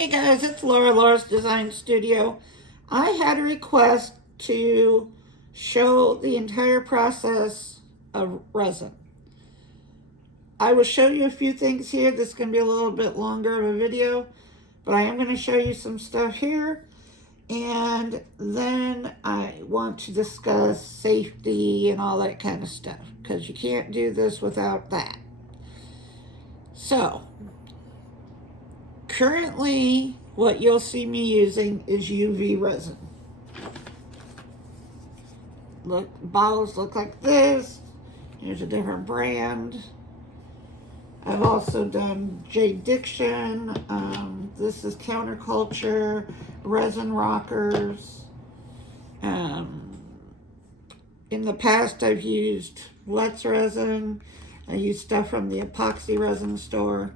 Hey guys, it's Laura's Design Studio. I had a request to show the entire process of resin. I will show you a few things here. This is going to be a little bit longer of a video, but I am going to show you some stuff here. And then I want to discuss safety and all that kind of stuff, because you can't do this without that. So, currently, what you'll see me using is UV resin. Look, bottles look like this. Here's a different brand. I've also done Diction. This is Counterculture, Resin Rockers. In the past, I've used Let's Resin. I used stuff from the epoxy resin store.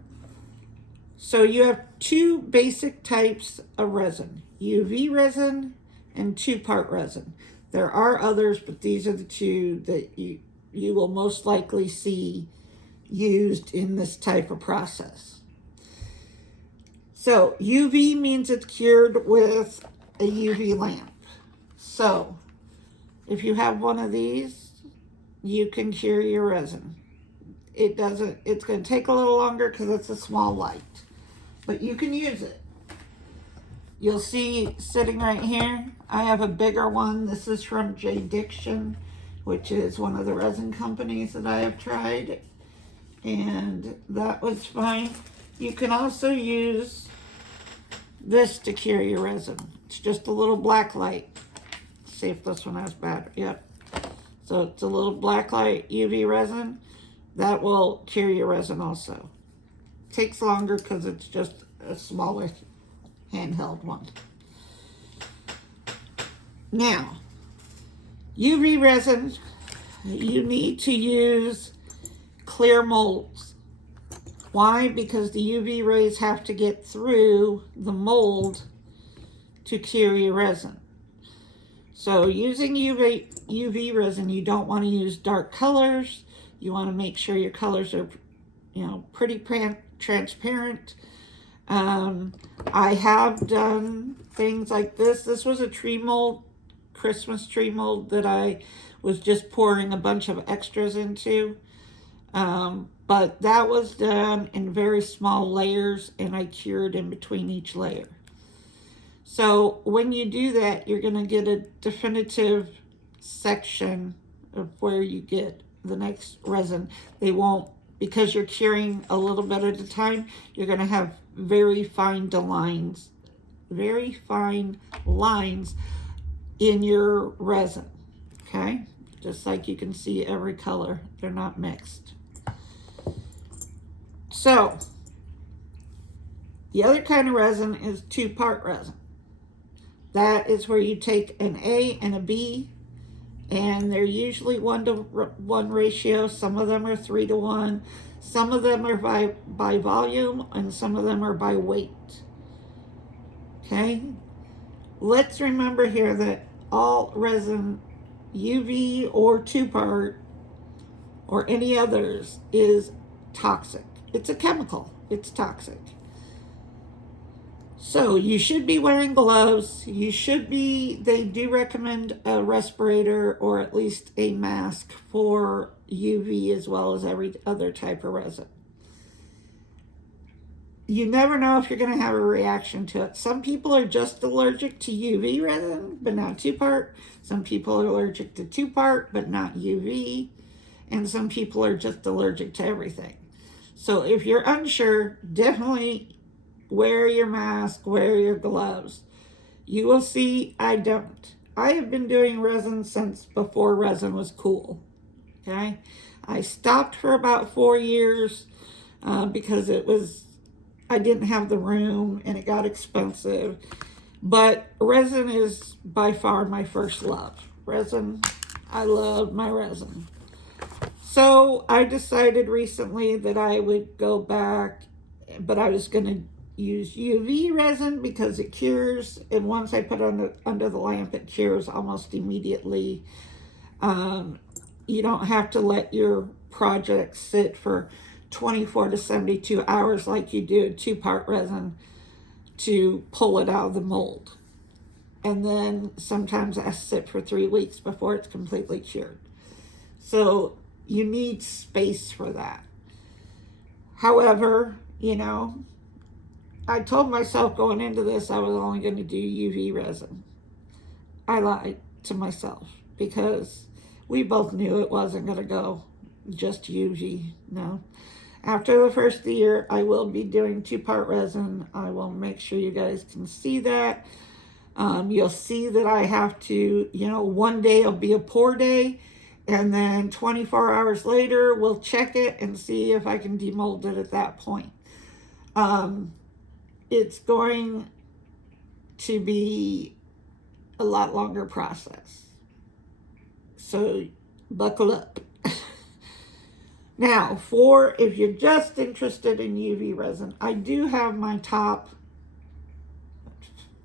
So you have two basic types of resin, UV resin and two-part resin. There are others, but these are the two that you will most likely see used in this type of process. So UV means it's cured with a UV lamp. So if you have one of these, you can cure your resin. It's going to take a little longer because it's a small light, but you can use it. You'll see sitting right here, I have a bigger one. This is from Diction, which is one of the resin companies that I have tried, and that was fine. You can also use this to cure your resin. It's just a little black light. Let's see if this one has battery. Yep. So it's a little black light UV resin. That will cure your resin also. Takes longer because it's just a smaller handheld one. Now, UV resin, you need to use clear molds. Why? Because the UV rays have to get through the mold to cure your resin. So using UV resin, you don't want to use dark colors. You want to make sure your colors are, pretty transparent. I have done things like this. This was a tree mold, Christmas tree mold that I was just pouring a bunch of extras into. But that was done in very small layers, and I cured in between each layer. So when you do that, you're going to get a definitive section of where you get the next resin. They won't, because you're curing a little bit at a time, you're going to have very fine lines in your resin, okay? Just like you can see every color, they're not mixed. So, the other kind of resin is two-part resin. That is where you take an A and a B, and they're usually 1-to-1 ratio. Some of them are 3-to-1. Some of them are by volume, and some of them are by weight. Okay? Let's remember here that all resin, UV or two-part, or any others, is toxic. It's a chemical. It's toxic. So you should be wearing gloves. They do recommend a respirator or at least a mask for UV as well as every other type of resin. You never know if you're going to have a reaction to it. Some people are just allergic to UV resin, but not two-part. Some people are allergic to two-part, but not UV. And some people are just allergic to everything. So if you're unsure, definitely wear your mask, wear your gloves. You will see I don't. I have been doing resin since before resin was cool, okay? I stopped for about 4 years because I didn't have the room and it got expensive. But resin is by far my first love. Resin, I love my resin. So I decided recently that I would go back, but I was going to use UV resin because it cures, and once I put it under the lamp, it cures almost immediately. You don't have to let your project sit for 24 to 72 hours like you do a two-part resin. to pull it out of the mold. And then sometimes it has to sit for 3 weeks before it's completely cured. So you need space for that. However, I told myself going into this I was only going to do UV resin. I lied to myself because we both knew it wasn't going to go just UV. No. After the first year, I will be doing 2-part resin. I will make sure you guys can see that. You'll see that I have to, one day it'll be a pour day, and then 24 hours later, we'll check it and see if I can demold it at that point. It's going to be a lot longer process. So buckle up. Now, if you're just interested in UV resin, I do have my top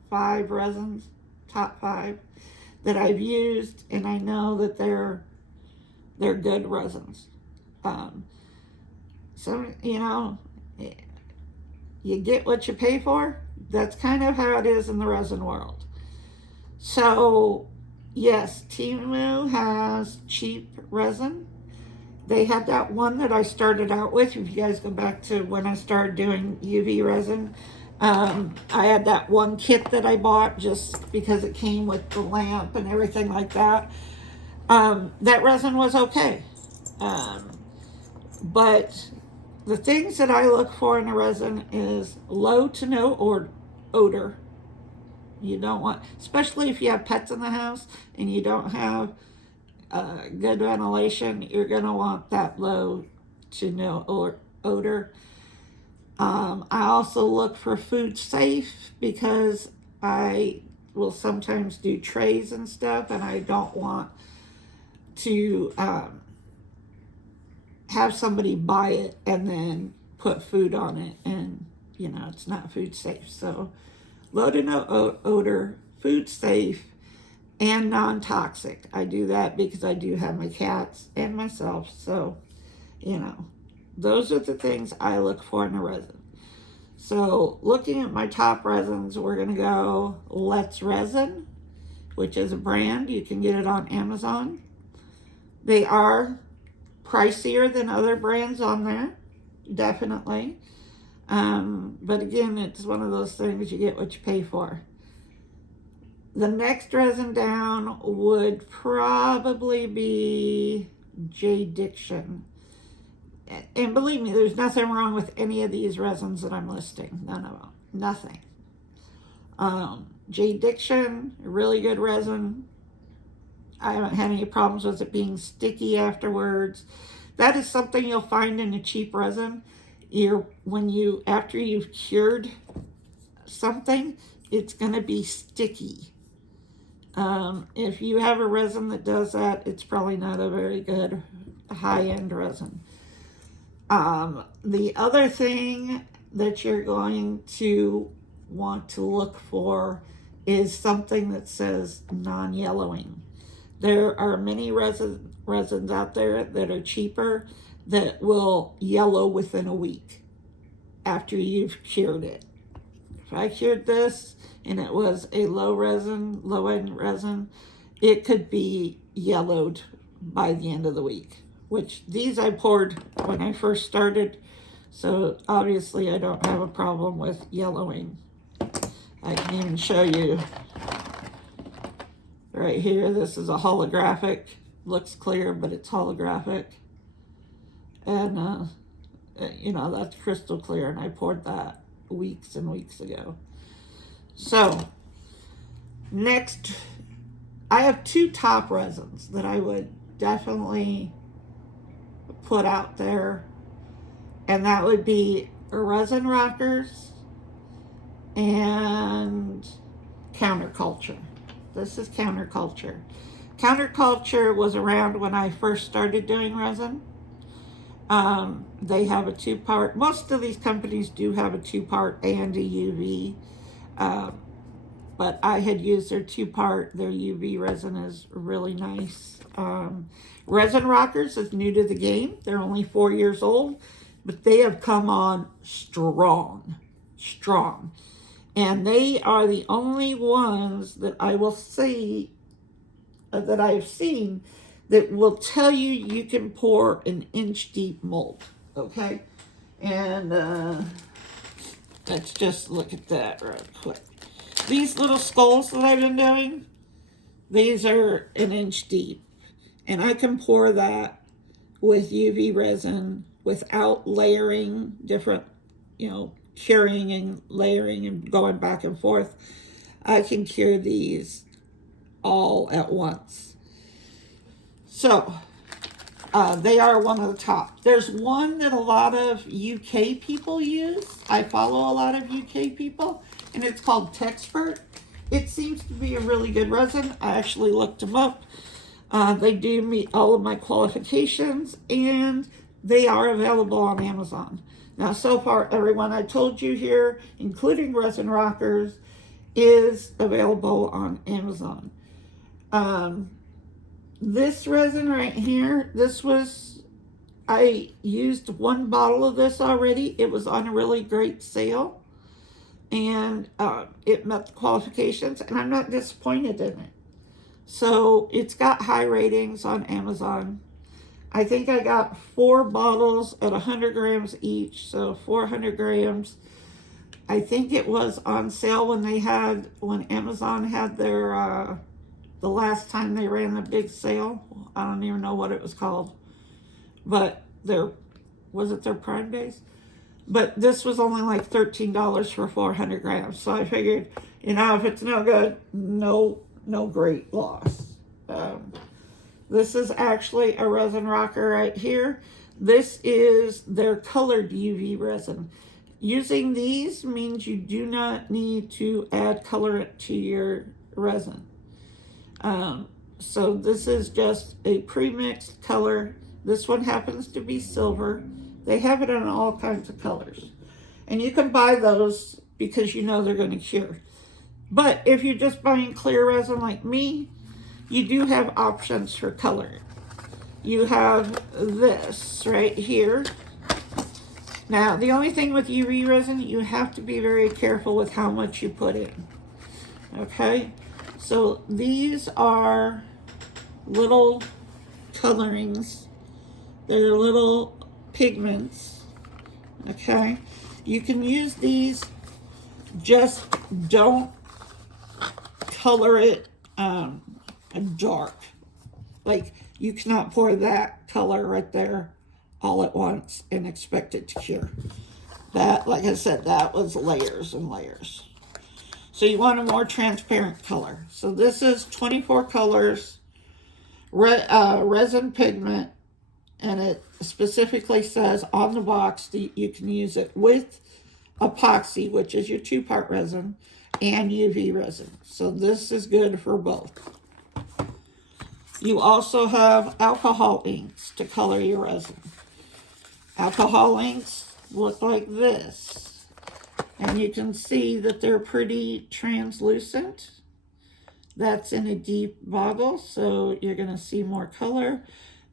5 resins, top 5 that I've used, and I know that they're good resins. So, you get what you pay for. That's kind of how it is in the resin world. So, yes, Temu has cheap resin. They had that one that I started out with. If you guys go back to when I started doing UV resin, I had that one kit that I bought just because it came with the lamp and everything like that. That resin was okay. But the things that I look for in a resin is low to no odor. You don't want, especially if you have pets in the house and you don't have good ventilation, you're going to want that low to no odor. I also look for food safe because I will sometimes do trays and stuff, and I don't want to have somebody buy it and then put food on it, and it's not food safe. So low to no odor, food safe, and non-toxic. I do that because I do have my cats and myself. So, those are the things I look for in a resin. So looking at my top resins, we're going to go Let's Resin, which is a brand. You can get it on Amazon. They are pricier than other brands on there, definitely. But again, it's one of those things, you get what you pay for. The next resin down would probably be J-Diction. And believe me, there's nothing wrong with any of these resins that I'm listing. None of them. Nothing. J-Diction, really good resin. I haven't had any problems with it being sticky afterwards. That is something you'll find in a cheap resin. After you've cured something, it's going to be sticky. If you have a resin that does that, it's probably not a very good high-end resin. The other thing that you're going to want to look for is something that says non-yellowing. There are many resins out there that are cheaper that will yellow within a week after you've cured it. If I cured this and it was a low-end resin, it could be yellowed by the end of the week, which these I poured when I first started, so obviously I don't have a problem with yellowing. I can even show you right here. This is a holographic. Looks clear, but it's holographic. And, that's crystal clear, and I poured that weeks and weeks ago. So, next, I have 2 top resins that I would definitely put out there, and that would be Resin Rockers and Counterculture. This is Counterculture. Counterculture was around when I first started doing resin. They have a 2-part. Most of these companies do have a 2-part and a UV. But I had used their 2-part. Their UV resin is really nice. Resin Rockers is new to the game. They're only 4 years old, but they have come on strong. And they are the only ones that I will see, that I've seen, that will tell you you can pour an inch deep mold. Okay? And let's just look at that real quick. These little skulls that I've been doing, these are an inch deep. And I can pour that with UV resin without layering different, curing and layering and going back and forth. I can cure these all at once. So, they are one of the top. There's one that a lot of UK people use. I follow a lot of UK people, and it's called Texpert. It seems to be a really good resin. I actually looked them up. They do meet all of my qualifications, and they are available on Amazon. Now, so far, everyone I told you here, including Resin Rockers, is available on Amazon. This resin right here, I used one bottle of this already. It was on a really great sale, and it met the qualifications, and I'm not disappointed in it. So it's got high ratings on Amazon. I think I got 4 bottles at 100 grams each, so 400 grams. I think it was on sale when Amazon had their, the last time they ran the big sale. I don't even know what it was called, but was it their Prime Days? But this was only like $13 for 400 grams. So I figured, if it's no good, no great loss. This is actually a resin rocker right here. This is their colored UV resin. Using these means you do not need to add colorant to your resin. So this is just a pre-mixed color. This one happens to be silver. They have it in all kinds of colors. And you can buy those because they're going to cure. But if you're just buying clear resin like me, you do have options for coloring. You have this right here. Now, the only thing with UV resin, you have to be very careful with how much you put in. Okay? So these are little colorings. They're little pigments. Okay? You can use these, just don't color it dark. Like, you cannot pour that color right there all at once and expect it to cure. That, like I said, that was layers and layers. So you want a more transparent color. So this is 24 colors, resin pigment, and it specifically says on the box that you can use it with epoxy, which is your 2-part resin, and UV resin. So this is good for both. You also have alcohol inks to color your resin. Alcohol inks look like this. And you can see that they're pretty translucent. That's in a deep bottle, so you're going to see more color.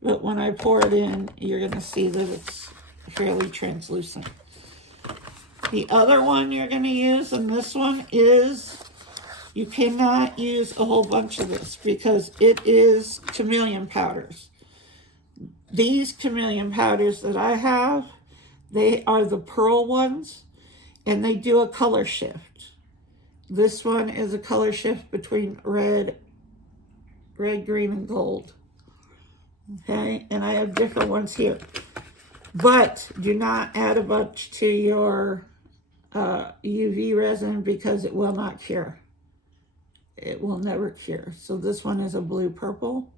But when I pour it in, you're going to see that it's fairly translucent. The other one you're going to use, and this one is, you cannot use a whole bunch of this because it is chameleon powders. These chameleon powders that I have, they are the pearl ones, and they do a color shift. This one is a color shift between red, green, and gold. Okay, and I have different ones here. But do not add a bunch to your UV resin because it will not cure. It will never cure. So this one is a blue-purple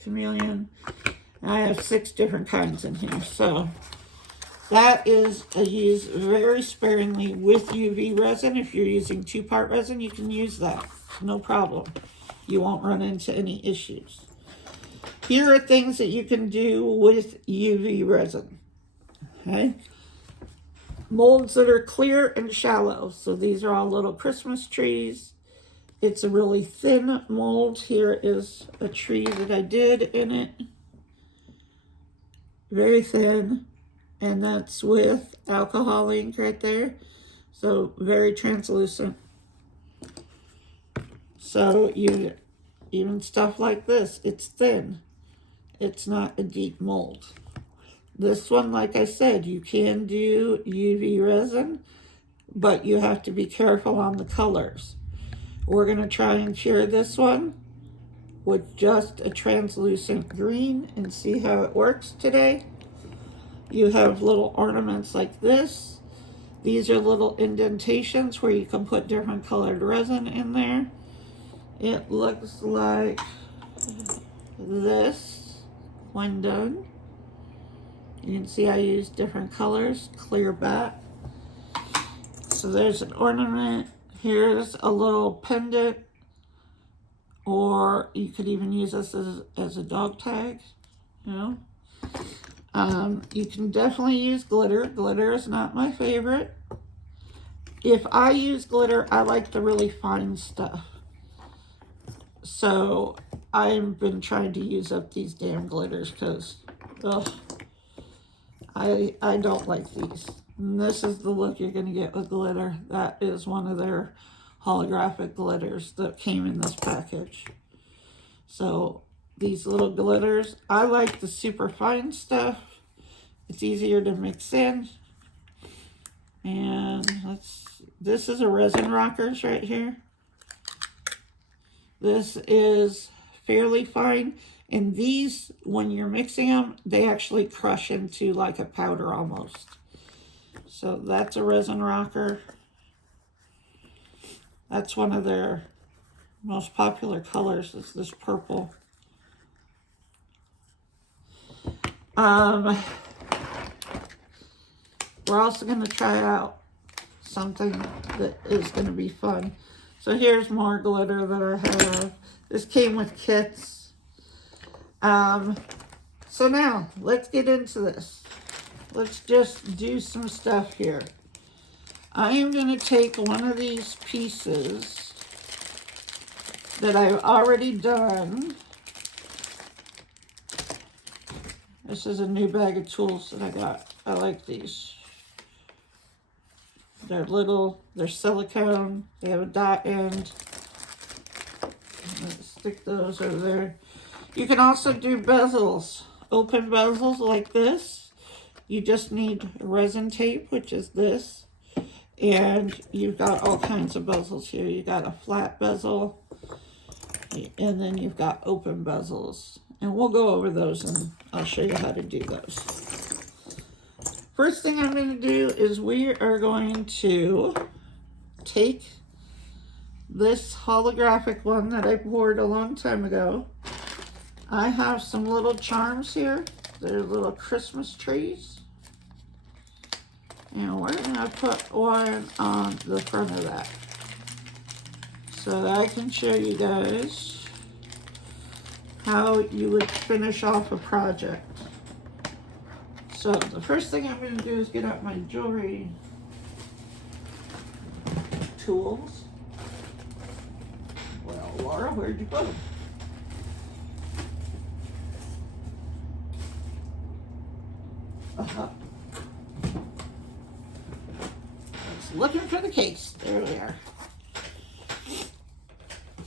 chameleon. And I have 6 different kinds in here. So that is used very sparingly with UV resin. If you're using 2-part resin, you can use that. No problem. You won't run into any issues. Here are things that you can do with UV resin. Okay? Molds that are clear and shallow. So these are all little Christmas trees. It's a really thin mold. Here is a tree that I did in it. Very thin. And that's with alcohol ink right there. So very translucent. So you, even stuff like this, it's thin. It's not a deep mold. This one, like I said, you can do UV resin, but you have to be careful on the colors. We're going to try and cure this one with just a translucent green and see how it works today. You have little ornaments like this. These are little indentations where you can put different colored resin in there. It looks like this when done. You can see I use different colors, clear back. So there's an ornament. Here's a little pendant, or you could even use this as a dog tag, you know. You can definitely use glitter. Glitter is not my favorite. If I use glitter, I like the really fine stuff. So I've been trying to use up these damn glitters because, I don't like these. And this is the look you're going to get with glitter. That is one of their holographic glitters that came in this package. So these little glitters, I like the super fine stuff. It's easier to mix in. And this is a resin rockers right here. This is fairly fine. And these, when you're mixing them, they actually crush into like a powder almost. So that's a resin rocker. That's one of their most popular colors, is this purple. We're also going to try out something that is going to be fun. So here's more glitter that I have. This came with kits. So now, let's get into this. Let's just do some stuff here. I am going to take one of these pieces that I've already done. This is a new bag of tools that I got. I like these. They're little, they're silicone, they have a dot end. Let's stick those over there. You can also do bezels, open bezels like this. You just need resin tape, which is this. And you've got all kinds of bezels here. You got a flat bezel, and then you've got open bezels. And we'll go over those and I'll show you how to do those. First thing I'm going to do is we are going to take this holographic one that I poured a long time ago. I have some little charms here. They're little Christmas trees. And we're going to put one on the front of that so that I can show you guys how you would finish off a project. So the first thing I'm going to do is get out my jewelry tools. Well, Laura, where'd you put them? I was looking for the case. There we are.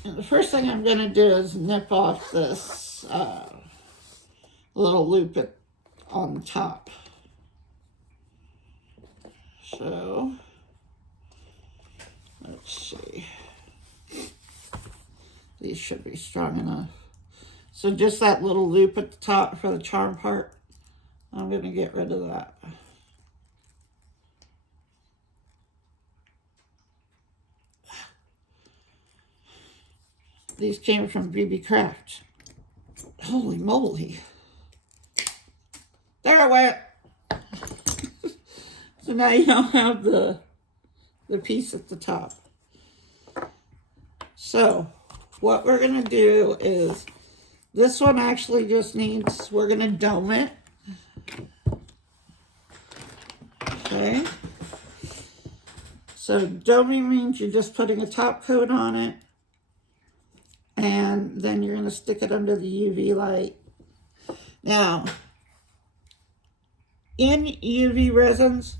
And the first thing I'm going to do is nip off this little loop on the top. So, let's see. These should be strong enough. So just that little loop at the top for the charm part, I'm going to get rid of that. These came from BB Craft. Holy moly. There it went. So now you don't have the piece at the top. So what we're going to do is, this one actually just needs, we're going to dome it. Okay. So doming means you're just putting a top coat on it. And then you're going to stick it under the UV light. Now, in UV resins,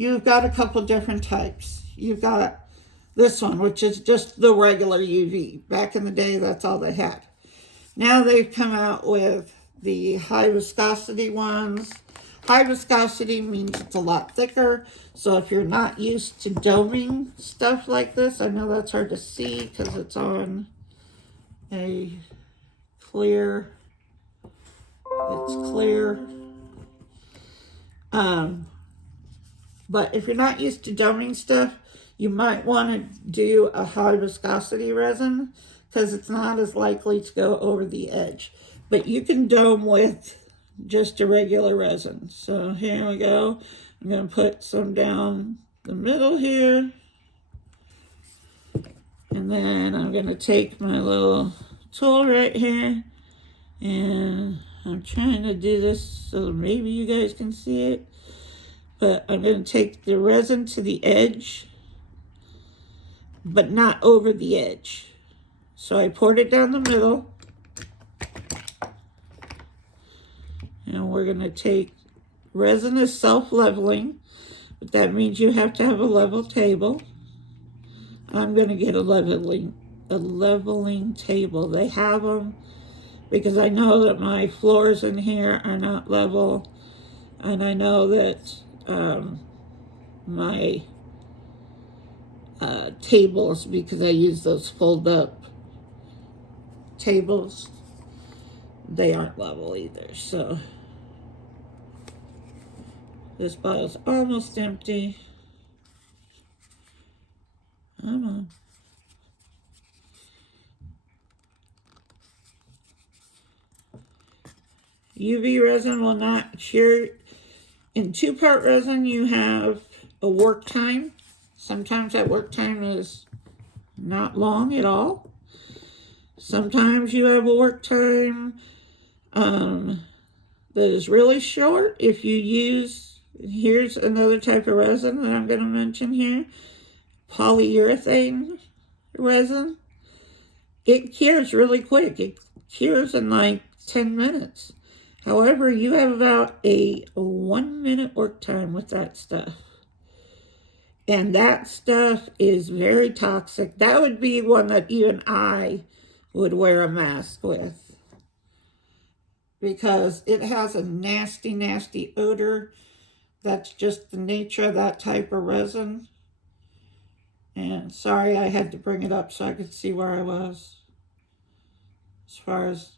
you've got a couple different types. You've got this one, which is just the regular UV. Back in the day, that's all they had. Now they've come out with the high viscosity ones. High viscosity means it's a lot thicker. So if you're not used to doming stuff like this, I know that's hard to see because it's on a clear, it's clear. But if you're not used to doming stuff, you might want to do a high viscosity resin because it's not as likely to go over the edge. But you can dome with just a regular resin. So here we go. I'm going to put some down the middle here. And then I'm going to take my little tool right here. And I'm trying to do this so maybe you guys can see it. But I'm going to take the resin to the edge, but not over the edge. So I poured it down the middle. And we're going to take, resin is self-leveling, but that means you have to have a level table. I'm going to get a leveling table. They have them because I know that my floors in here are not level. And I know that my tables, because I use those fold-up tables, they aren't level either. So this bottle's almost empty. Come on. UV resin will not cure. In 2-part resin, you have a work time. Sometimes that work time is not long at all. Sometimes you have a work time that is really short. If you use, here's another type of resin that I'm going to mention here, polyurethane resin. It cures really quick. It cures in like 10 minutes. However, you have about a 1-minute work time with that stuff. And that stuff is very toxic. That would be one that even I would wear a mask with. Because it has a nasty, nasty odor. That's just the nature of that type of resin. And sorry, I had to bring it up so I could see where I was. As far as,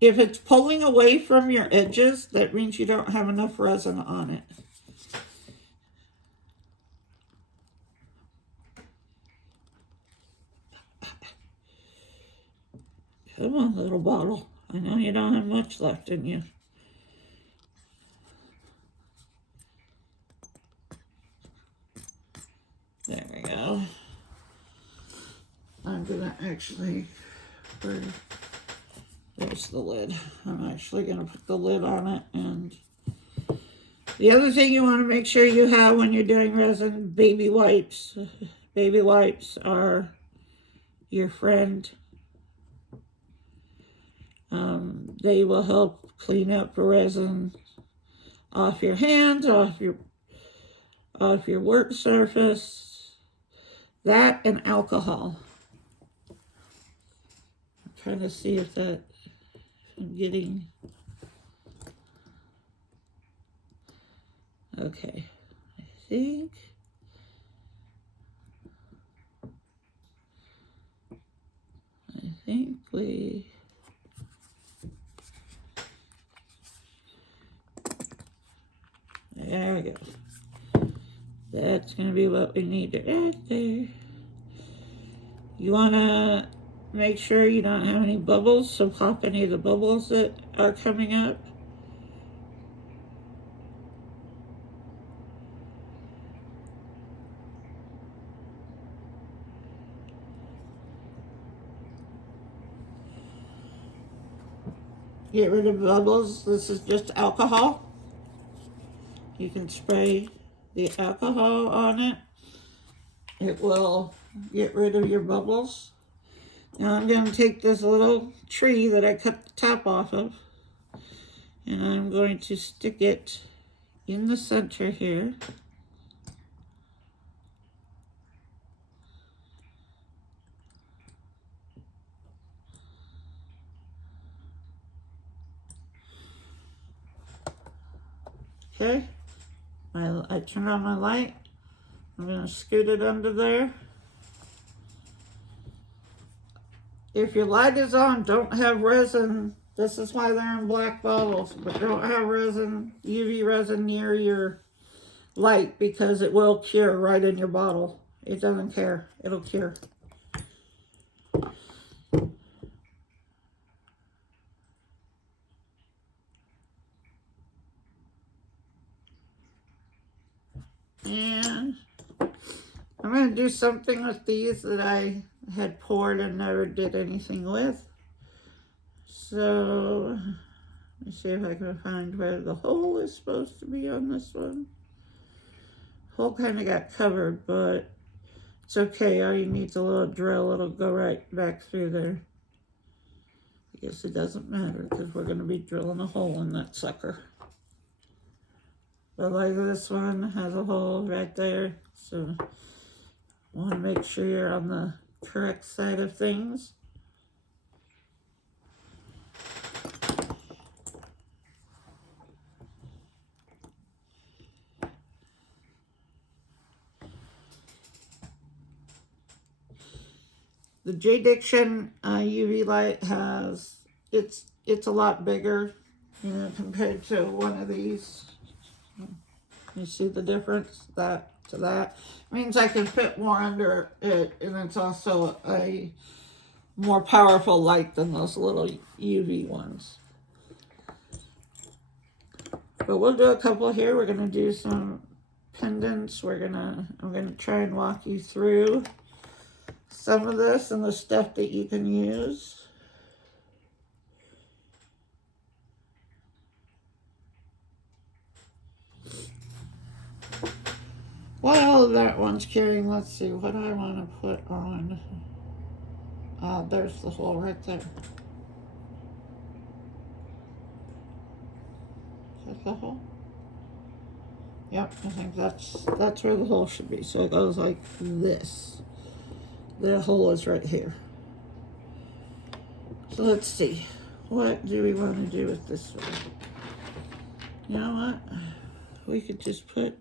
if it's pulling away from your edges, that means you don't have enough resin on it. Come on, little bottle. I know you don't have much left in you. There we go. I'm gonna actually, there's the lid. I'm actually gonna put the lid on it. And the other thing you want to make sure you have when you're doing resin, baby wipes. Baby wipes are your friend. They will help clean up the resin off your hands, off your work surface. That and alcohol. I'm trying to see if I'm getting. Okay, I think we. There we go. That's going to be what we need to add there. You want to make sure you don't have any bubbles, so pop any of the bubbles that are coming up. Get rid of bubbles. This is just alcohol. You can spray the alcohol on it. It will get rid of your bubbles. Now I'm going to take this little tree that I cut the top off of, and I'm going to stick it in the center here. Okay, I turn on my light. I'm going to scoot it under there. If your light is on, don't have resin. This is why they're in black bottles, but don't have resin, UV resin near your light because it will cure right in your bottle. It doesn't care. It'll cure. And I'm going to do something with these that I had poured and never did anything with. So, let me see if I can find where the hole is supposed to be on this one. Hole kind of got covered, but it's okay. All you need is a little drill. It'll go right back through there. I guess it doesn't matter because we're going to be drilling a hole in that sucker. But like this one has a hole right there, so want to make sure you're on the correct side of things. The J-Diction UV light has, it's a lot bigger, you know, compared to one of these. You see the difference? That to that means I can fit more under it, and it's also a more powerful light than those little UV ones. But we'll do a couple here. We're gonna do some pendants. I'm gonna try and walk you through some of this and the stuff that you can use. While that one's curing, let's see what I want to put on. There's the hole right there. Is that the hole? Yep, I think that's where the hole should be. So it goes like this. The hole is right here. So let's see. What do we want to do with this one? You know what? We could just put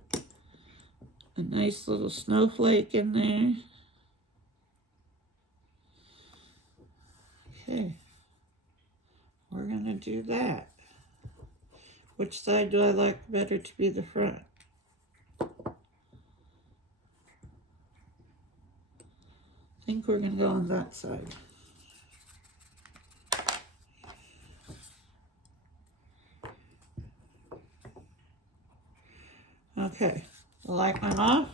a nice little snowflake in there. Okay. We're going to do that. Which side do I like better to be the front? I think we're going to go on that side. Okay, the light went off.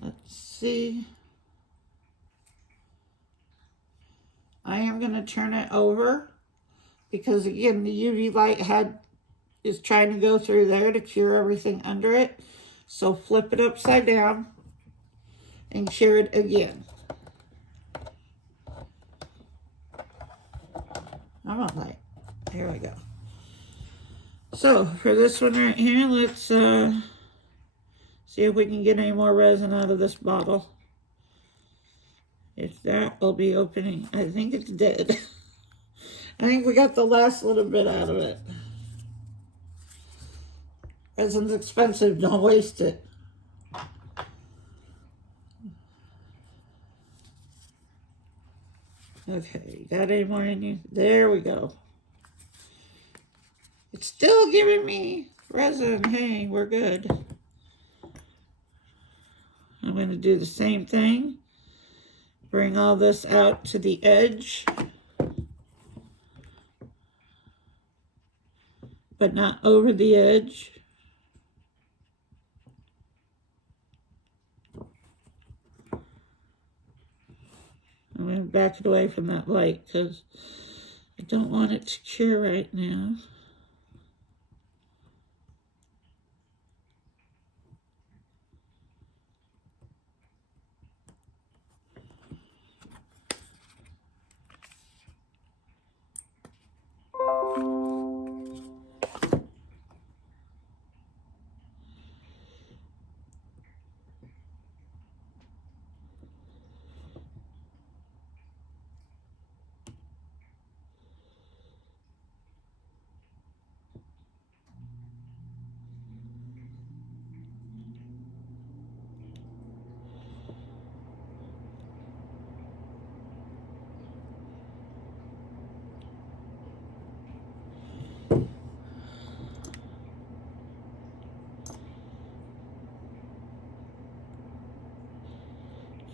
Let's see. I am going to turn it over because again the UV light is trying to go through there to cure everything under it. So flip it upside down and cure it again. Come on, light. Here we go. So for this one right here, let's see if we can get any more resin out of this bottle. If that will be opening, I think it's dead. I think we got the last little bit out of it. Resin's expensive, don't waste it. Okay, got any more in you? There we go. It's still giving me resin. Hey, we're good. I'm going to do the same thing. Bring all this out to the edge, but not over the edge. I'm going to back it away from that light because I don't want it to cure right now.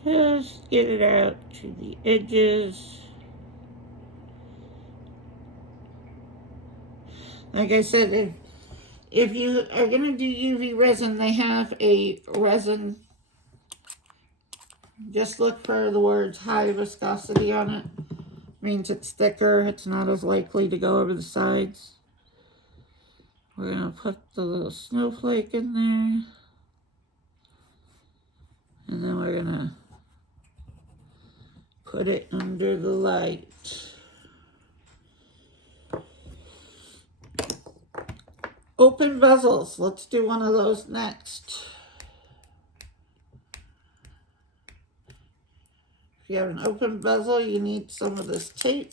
Just get it out to the edges. Like I said, if you are going to do UV resin, they have a resin. Just look for the words high viscosity on it. Means it's thicker. It's not as likely to go over the sides. We're going to put the little snowflake in there. And then we're going to put it under the light. Open bezels. Let's do one of those next. If you have an open bezel, you need some of this tape.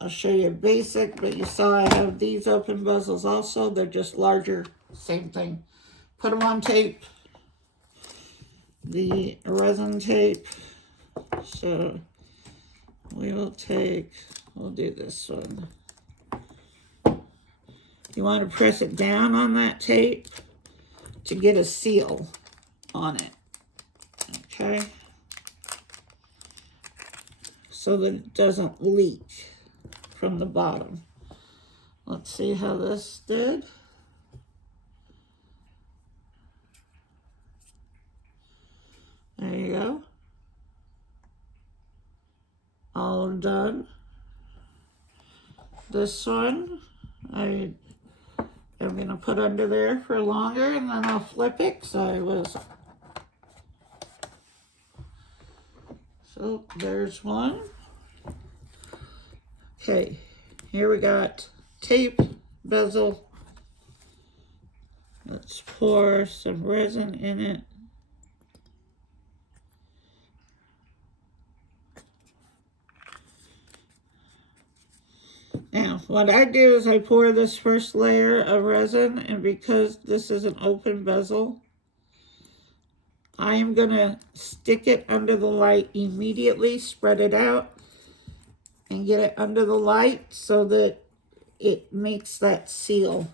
I'll show you a basic, but you saw I have these open bezels also. They're just larger, same thing. Put them on tape, the resin tape. So we'll do this one. You want to press it down on that tape to get a seal on it, okay? So that it doesn't leak from the bottom. Let's see how this did. There you go. All done. This one I am going to put under there for longer, and then I'll flip it. So there's one. Okay, here we got tape, bezel. Let's pour some resin in it. Now, what I do is I pour this first layer of resin, and because this is an open bezel, I am going to stick it under the light immediately, spread it out, and get it under the light so that it makes that seal.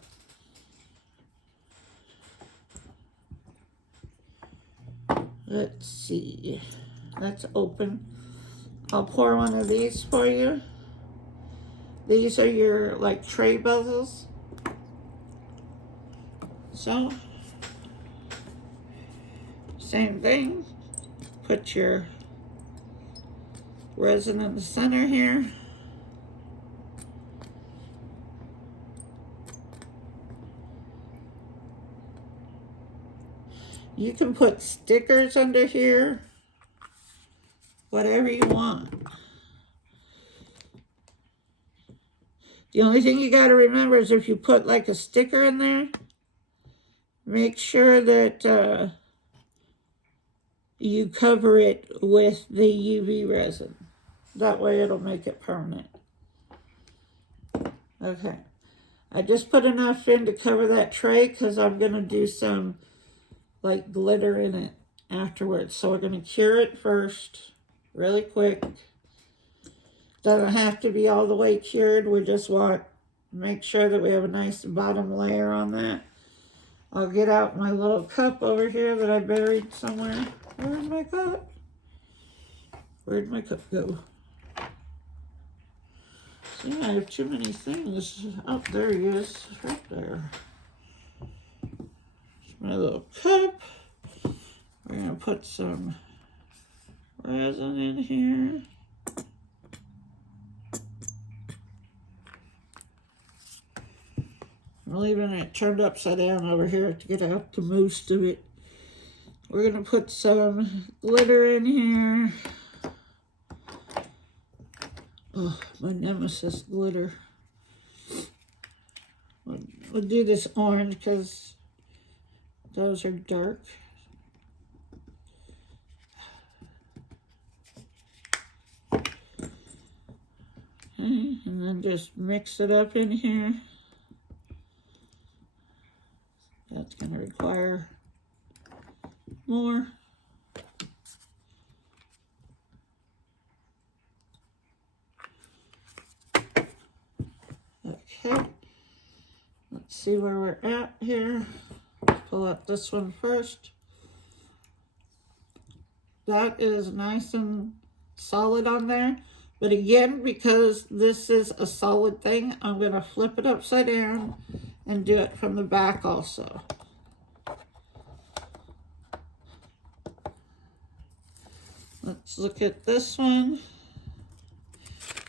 Let's see, that's open. I'll pour one of these for you. These are your like tray bezels. So, same thing, put your resin in the center here. You can put stickers under here, whatever you want. The only thing you got to remember is if you put like a sticker in there, make sure that you cover it with the UV resin. That way it'll make it permanent. Okay. I just put enough in to cover that tray because I'm going to do some like glitter in it afterwards. So we're going to cure it first, really quick. Doesn't have to be all the way cured. We just want to make sure that we have a nice bottom layer on that. I'll get out my little cup over here that I buried somewhere. Where's my cup? Where'd my cup go? See, I have too many things. Oh, there he is, right there. Here's my little cup. We're gonna put some resin in here. I'm leaving it turned upside down over here to get out the most of it. We're gonna put some glitter in here. Oh, my nemesis glitter. We'll do this orange because those are dark. Okay, and then just mix it up in here. That's going to require more. Okay, let's see where we're at here. Pull out this one first. That is nice and solid on there. But again, because this is a solid thing, I'm going to flip it upside down and do it from the back also. Let's look at this one.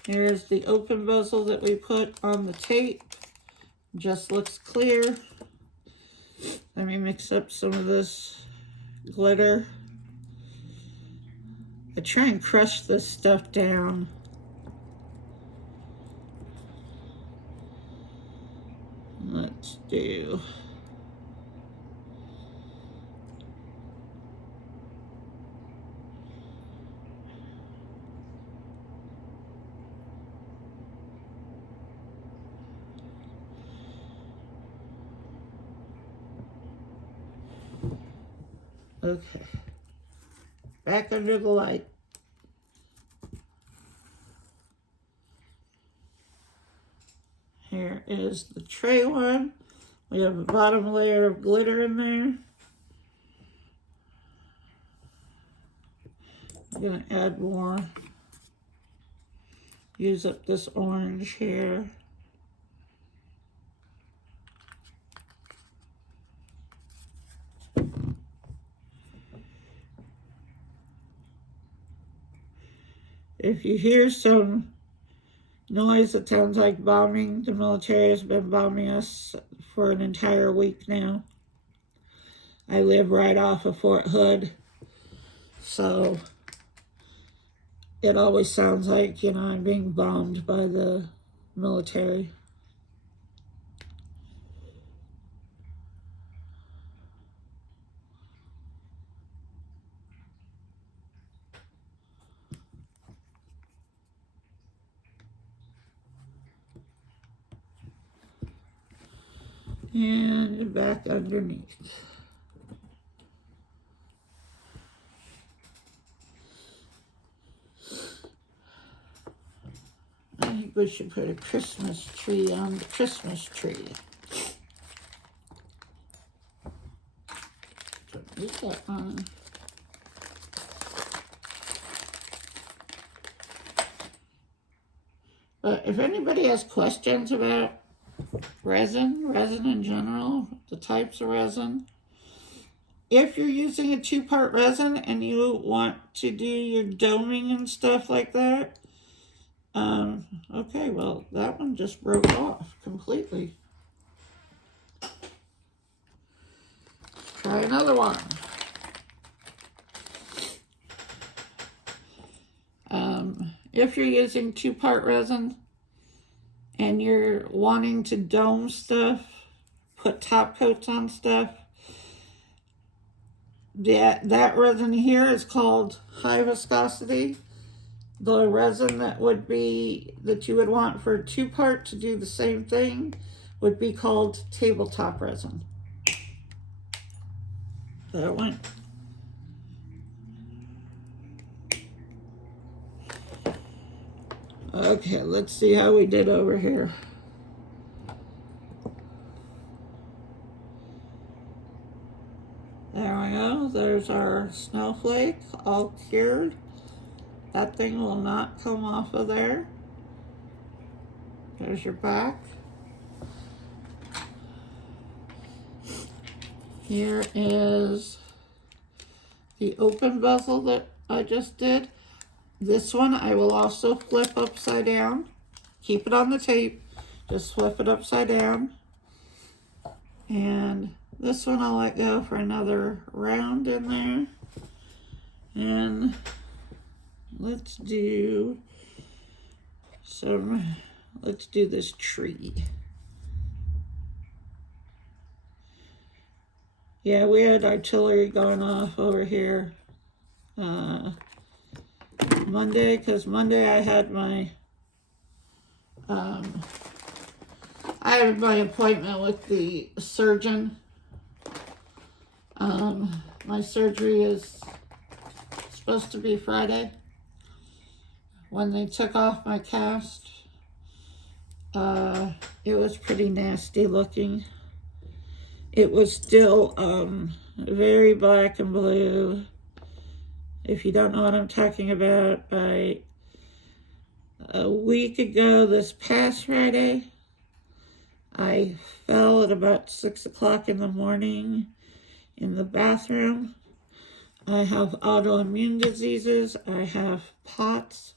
Here's the open bezel that we put on the tape. Just looks clear. Let me mix up some of this glitter. I try and crush this stuff down. Let's do okay. Back under the light. Here is the tray one. We have a bottom layer of glitter in there. I'm going to add more. Use up this orange here. If you hear some noise that sounds like bombing, the military has been bombing us for an entire week now. I live right off of Fort Hood, so it always sounds like, you know, I'm being bombed by the military. And back underneath. I think we should put a Christmas tree on the Christmas tree. Put that on. But if anybody has questions about resin in general, the types of resin, if you're using a 2-part resin and you want to do your doming and stuff like that, okay, well, that one just broke off completely. Try another one. If you're using 2-part resin and you're wanting to dome stuff, put top coats on stuff, that resin here is called high viscosity. The resin that you would want for a 2-part to do the same thing would be called tabletop resin. There it went. Okay, let's see how we did over here. There we go. There's our snowflake all cured. That thing will not come off of there. There's your back. Here is the open bezel that I just did. This one I will also flip upside down. Keep it on the tape. Just flip it upside down. And this one I'll let go for another round in there. And let's do this tree. Yeah, we had artillery going off over here Monday, because Monday I had my appointment with the surgeon. My surgery is supposed to be Friday. When they took off my cast, it was pretty nasty looking. It was still very black and blue. If you don't know what I'm talking about, a week ago, this past Friday, I fell at about 6 o'clock in the morning in the bathroom. I have autoimmune diseases. I have POTS.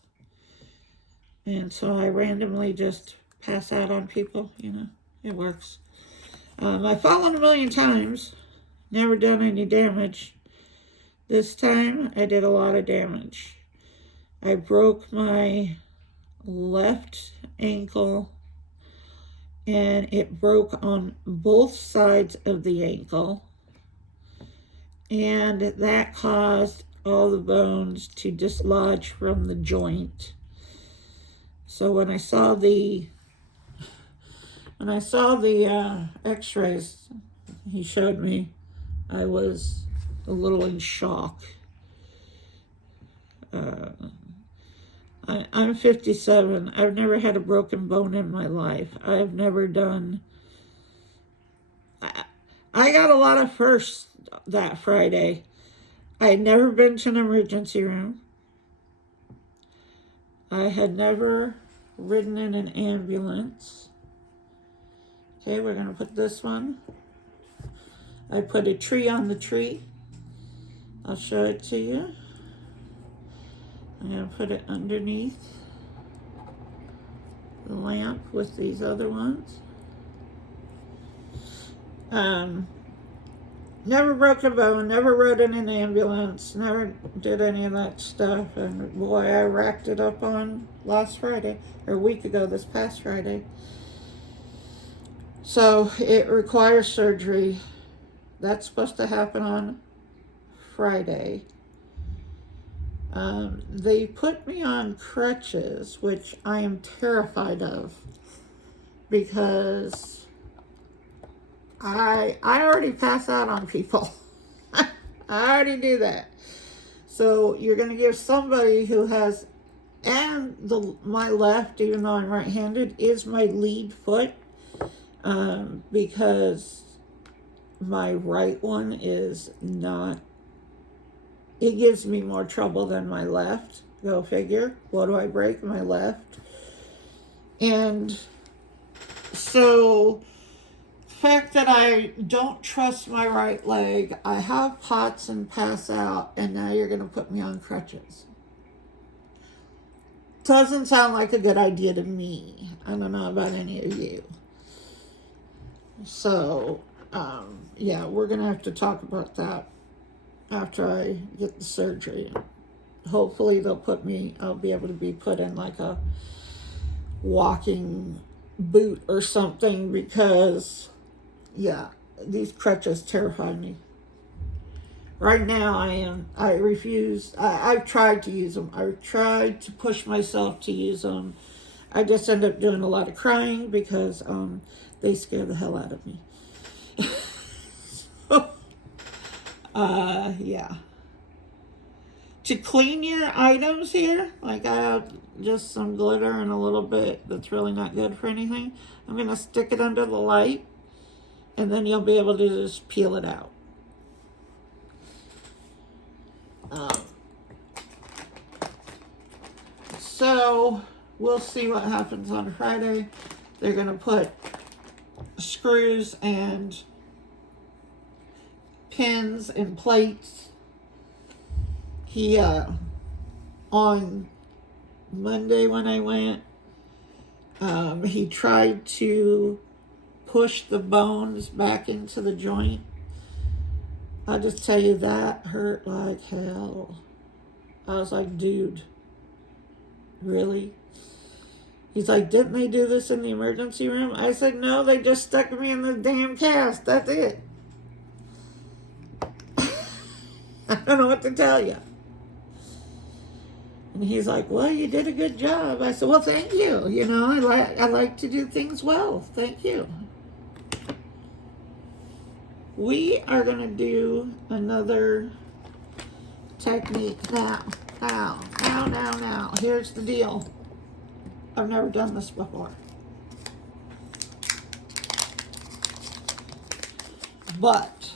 And so I randomly just pass out on people, you know. It works. I've fallen a million times. Never done any damage. This time, I did a lot of damage. I broke my left ankle, and it broke on both sides of the ankle, and that caused all the bones to dislodge from the joint. So when I saw the x-rays he showed me, I was a little in shock. I'm 57. I've never had a broken bone in my life. I've never done... I got a lot of firsts that Friday. I had never been to an emergency room. I had never ridden in an ambulance. Okay, we're going to put this one. I put a tree on the tree. I'll show it to you. I'm going to put it underneath the lamp with these other ones. Never broke a bone, never rode in an ambulance, never did any of that stuff. And boy, I racked it up on last Friday, or a week ago, this past Friday. So it requires surgery. That's supposed to happen on Friday. They put me on crutches, which I am terrified of, because I already pass out on people. I already do that. So you're going to give somebody who has, and my left, even though I'm right-handed, is my lead foot, because my right one is not. It gives me more trouble than my left. Go figure. What do I break? My left. And so, the fact that I don't trust my right leg, I have POTS and pass out, and now you're going to put me on crutches. Doesn't sound like a good idea to me. I don't know about any of you. So, yeah, we're going to have to talk about that after I get the surgery. Hopefully I'll be able to be put in like a walking boot or something, because, yeah, these crutches terrify me. Right now I refuse. I've tried to use them. I've tried to push myself to use them. I just end up doing a lot of crying because they scare the hell out of me. Yeah. To clean your items here, like I have just some glitter and a little bit that's really not good for anything. I'm going to stick it under the light, and then you'll be able to just peel it out. So we'll see what happens on Friday. They're going to put screws and pins and plates. He, on Monday when I went, he tried to push the bones back into the joint. I'll just tell you, that hurt like hell. I was like, dude, really? He's like, didn't they do this in the emergency room? I said, no, they just stuck me in the damn cast. That's it. I don't know what to tell you. And he's like, well, you did a good job. I said, well, thank you. You know, I like to do things well. Thank you. We are going to do another technique now. Now. Here's the deal. I've never done this before. but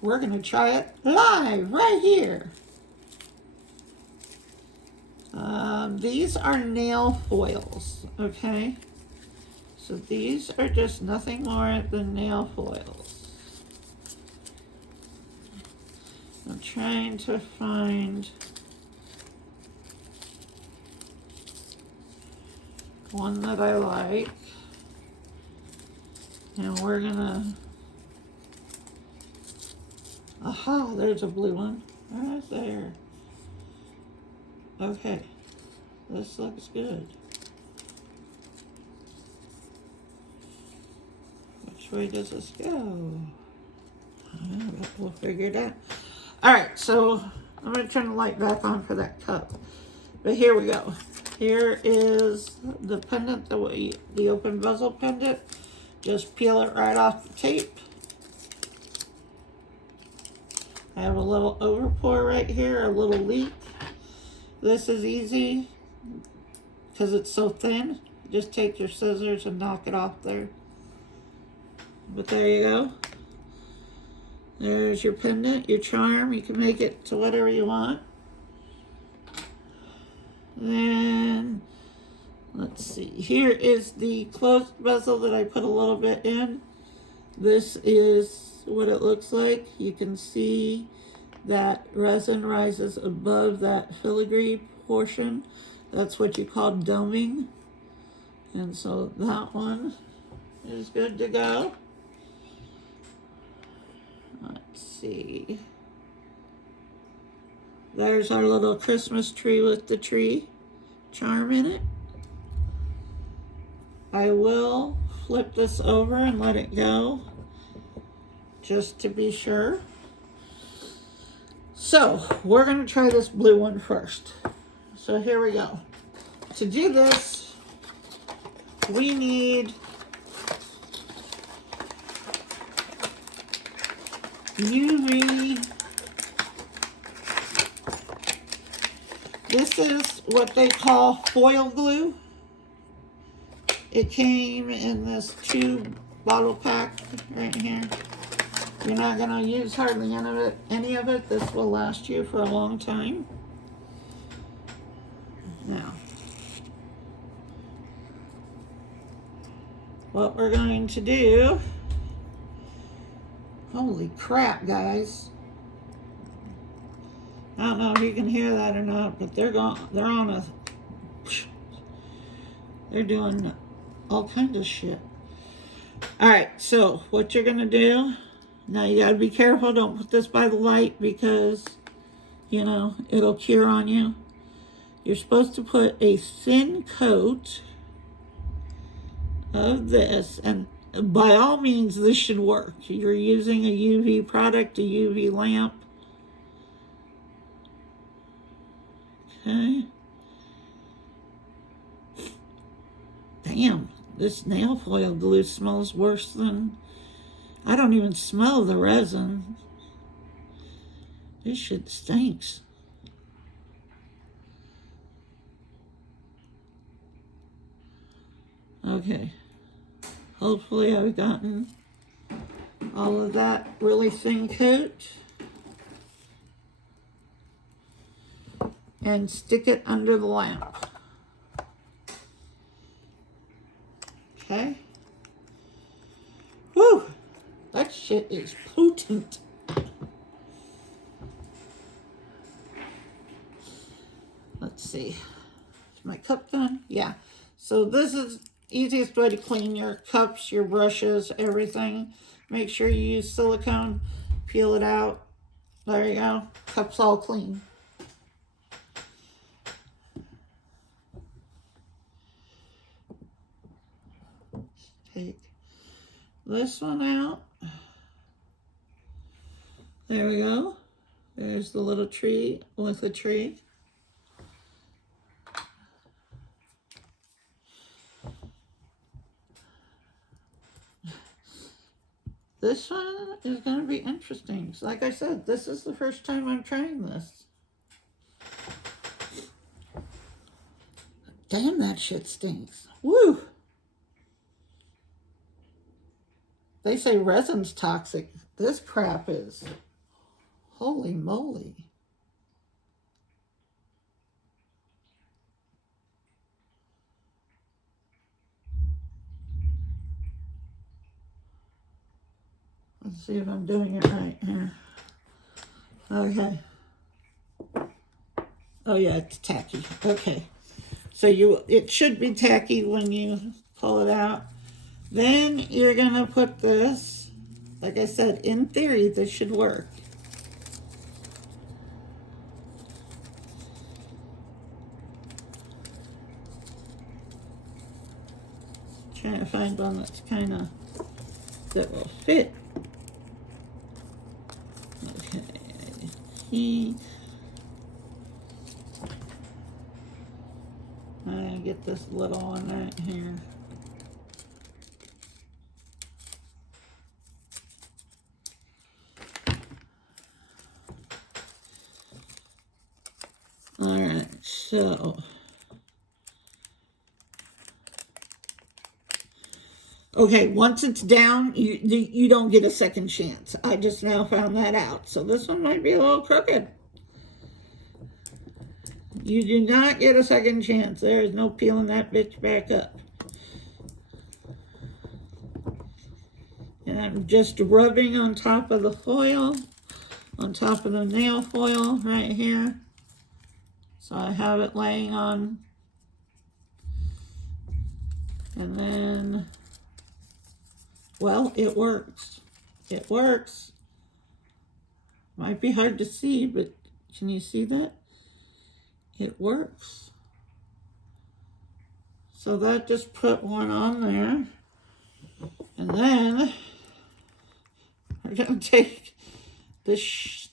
we're going to try it live right here. These are nail foils, okay? So these are just nothing more than nail foils. I'm trying to find one that I like. And we're gonna, aha, there's a blue one right there. Okay, this looks good. Which way does this go? We'll figure it out. All right, so I'm gonna turn the light back on for that cup. But here we go. Here is the pendant, the open bezel pendant. Just peel it right off the tape. I have a little overpour right here, a little leak. This is easy because it's so thin. Just take your scissors and knock it off there. But there you go. There's your pendant, your charm. You can make it to whatever you want. Then, let's see. Here is the closed bezel that I put a little bit in. This is what it looks like. You can see that resin rises above that filigree portion. That's what you call doming. And so that one is good to go. Let's see. There's our little Christmas tree with the tree charm in it. I will flip this over and let it go, just to be sure. So, we're going to try this blue one first. So here we go. To do this, we need UV. This is what they call foil glue. It came in this 2-bottle pack right here. You're not going to use hardly any of it. This will last you for a long time. Now, what we're going to do, holy crap, guys. I don't know if you can hear that or not, but they're doing all kinds of shit. All right, so what you're gonna do, now you gotta be careful, don't put this by the light because, you know, it'll cure on you. You're supposed to put a thin coat of this, and by all means, this should work. You're using a UV product, a UV lamp. Okay. Damn, this nail foil glue smells worse than... I don't even smell the resin. This shit stinks. Okay. Hopefully I've gotten all of that really thin coat. And stick it under the lamp. Okay. Whew. That shit is potent. Let's see. Is my cup done? Yeah. So this is easiest way to clean your cups, your brushes, everything. Make sure you use silicone. Peel it out. There you go. Cup's all clean. Take this one out. There we go. There's the little tree with the tree. This one is going to be interesting. So like I said, this is the first time I'm trying this. Damn, that shit stinks. Woo! They say resin's toxic. This crap is, holy moly. Let's see if I'm doing it right here. Okay. Oh yeah, it's tacky. Okay. So it should be tacky when you pull it out. Then you're gonna put this, like I said, in theory, this should work. Trying to find one that's that will fit. Okay. I get this little one right here. All right, so okay, once it's down, you don't get a second chance. I just now found that out. So this one might be a little crooked. You do not get a second chance. There is no peeling that bitch back up. And I'm just rubbing on top of the foil, on top of the nail foil right here. So I have it laying on. And then, well, it works. It works. Might be hard to see, but can you see that? It works. So that just put one on there. And then we're going to take this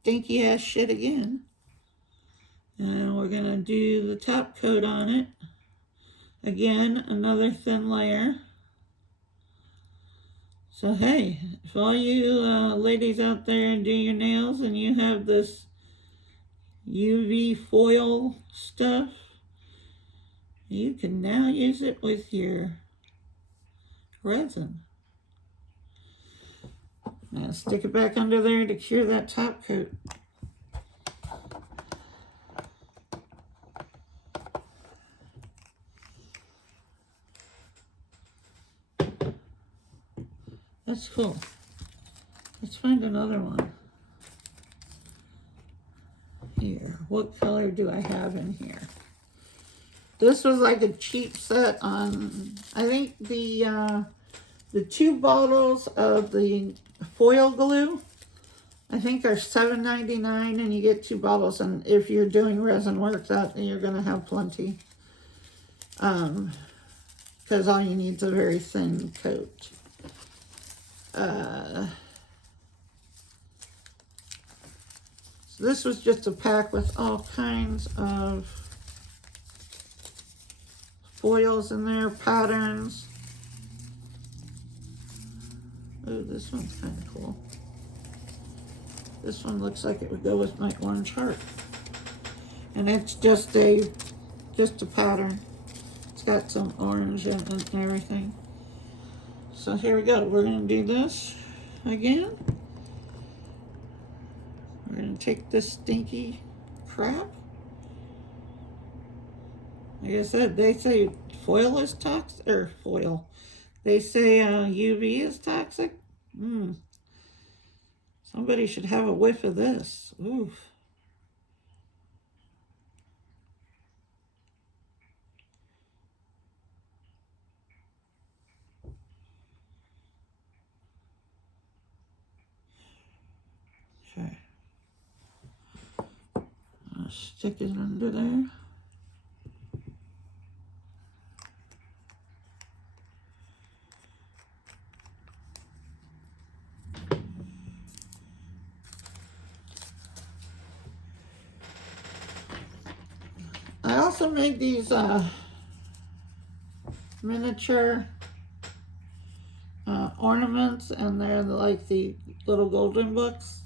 stinky ass shit again. And we're going to do the top coat on it. Again, another thin layer. So hey, if all you ladies out there do your nails and you have this UV foil stuff, you can now use it with your resin. Now stick it back under there to cure that top coat. That's cool. Let's find another one. Here, what color do I have in here? This was like a cheap set on, I think the 2 bottles of the foil glue, I think are $7.99, and you get 2 bottles. And if you're doing resin work, that you're gonna have plenty. Because all you need is a very thin coat. So this was just a pack with all kinds of foils in there, patterns. Oh, this one's kind of cool. This one looks like it would go with my orange heart. And it's just a pattern. It's got some orange in it and everything. So here we go. We're going to do this again. We're going to take this stinky crap. Like I said, they say foil is toxic, or foil. They say UV is toxic. Somebody should have a whiff of this. Oof. Okay. I'll stick it under there. I also made these miniature ornaments, and they're like the little golden books.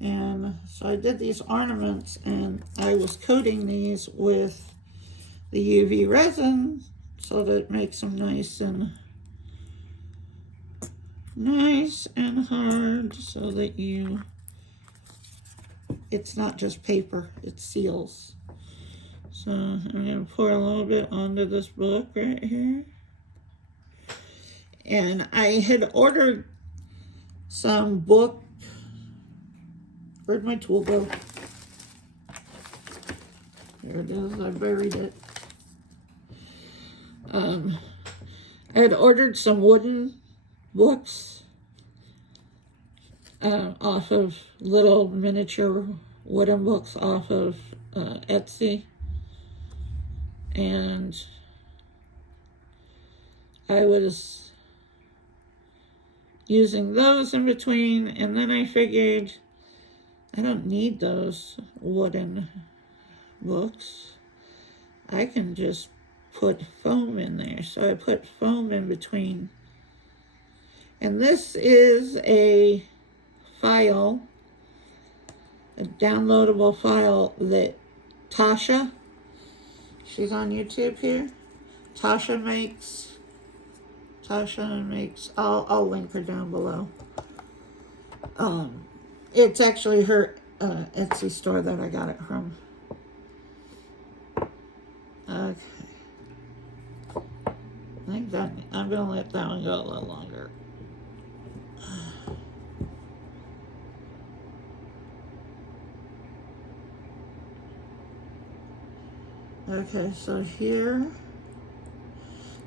And so I did these ornaments, and I was coating these with the UV resin so that it makes them nice and nice and hard so that it's not just paper, it seals. So I'm going to pour a little bit onto this book right here. And I had ordered some book. Where'd my tool go? There it is, I buried it. I had ordered some wooden books off of little miniature wooden books off of Etsy. And I was using those in between, and then I figured I don't need those wooden books. I can just put foam in there. So I put foam in between. And this is a file, a downloadable file that Tasha, she's on YouTube here. Tasha makes, I'll link her down below. It's actually her Etsy store that I got it from. Okay. I think that, I'm gonna let that one go a little longer. Okay, so here,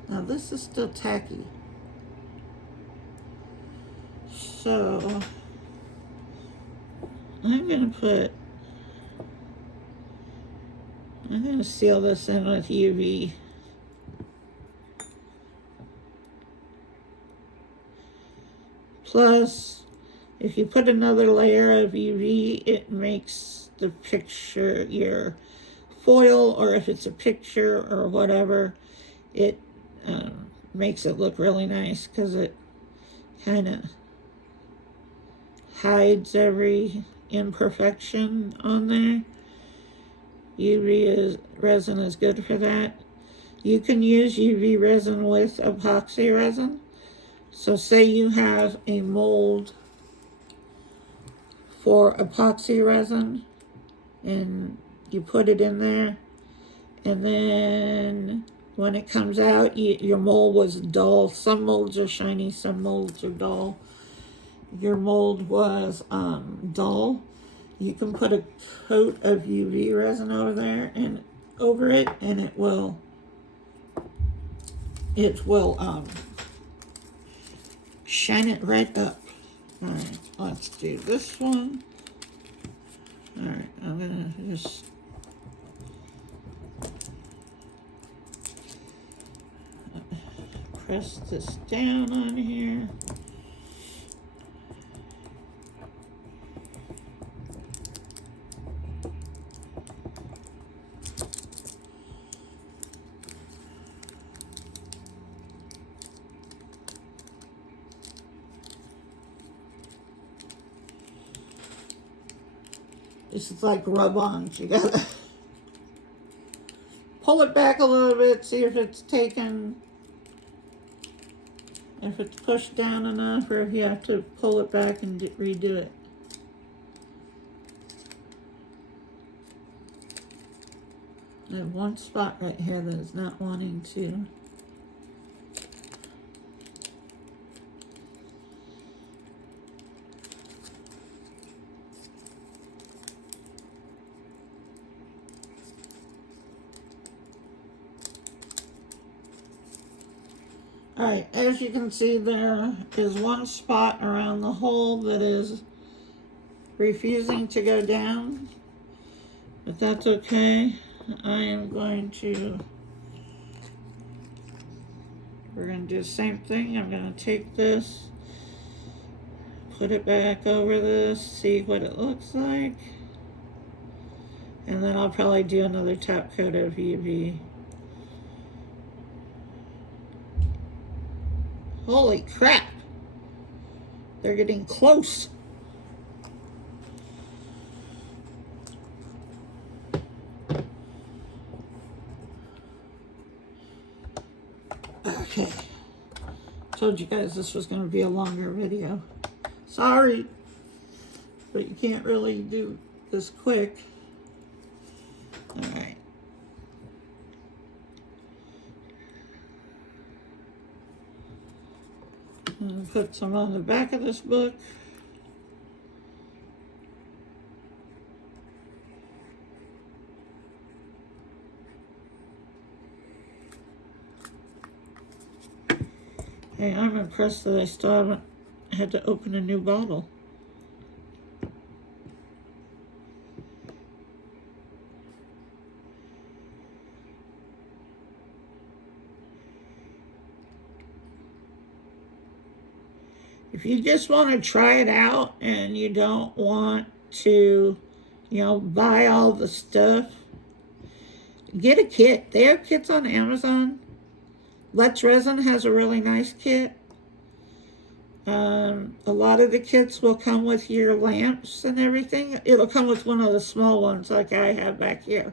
now this is still tacky. So I'm gonna seal this in with UV. Plus, if you put another layer of UV, it makes the picture, your foil, or if it's a picture or whatever, it makes it look really nice because it kind of hides every imperfection on there. UV resin is good for that. You can use UV resin with epoxy resin. So say you have a mold for epoxy resin and you put it in there, and then when it comes out, your mold was dull. Some molds are shiny, some molds are dull. Your mold was dull. You can put a coat of UV resin over it, and it will shine it right up. All right, let's do this one. All right, I'm gonna just press this down on here. This is like rub-ons. You gotta pull it back a little bit, see if it's taken, if it's pushed down enough, or if you have to pull it back and redo it. I have one spot right here that is not wanting to. Alright, as you can see, there is one spot around the hole that is refusing to go down, but that's okay. We're going to do the same thing. I'm going to take this, put it back over this, see what it looks like, and then I'll probably do another top coat of UV. Holy crap! They're getting close. Okay. Told you guys this was going to be a longer video. Sorry, but you can't really do this quick. All right. And put some on the back of this book. Hey, I'm impressed that I still haven't had to open a new bottle. If you just want to try it out and you don't want to, buy all the stuff, get a kit. They have kits on Amazon. Let's Resin has a really nice kit. A lot of the kits will come with your lamps and everything. It'll come with one of the small ones like I have back here.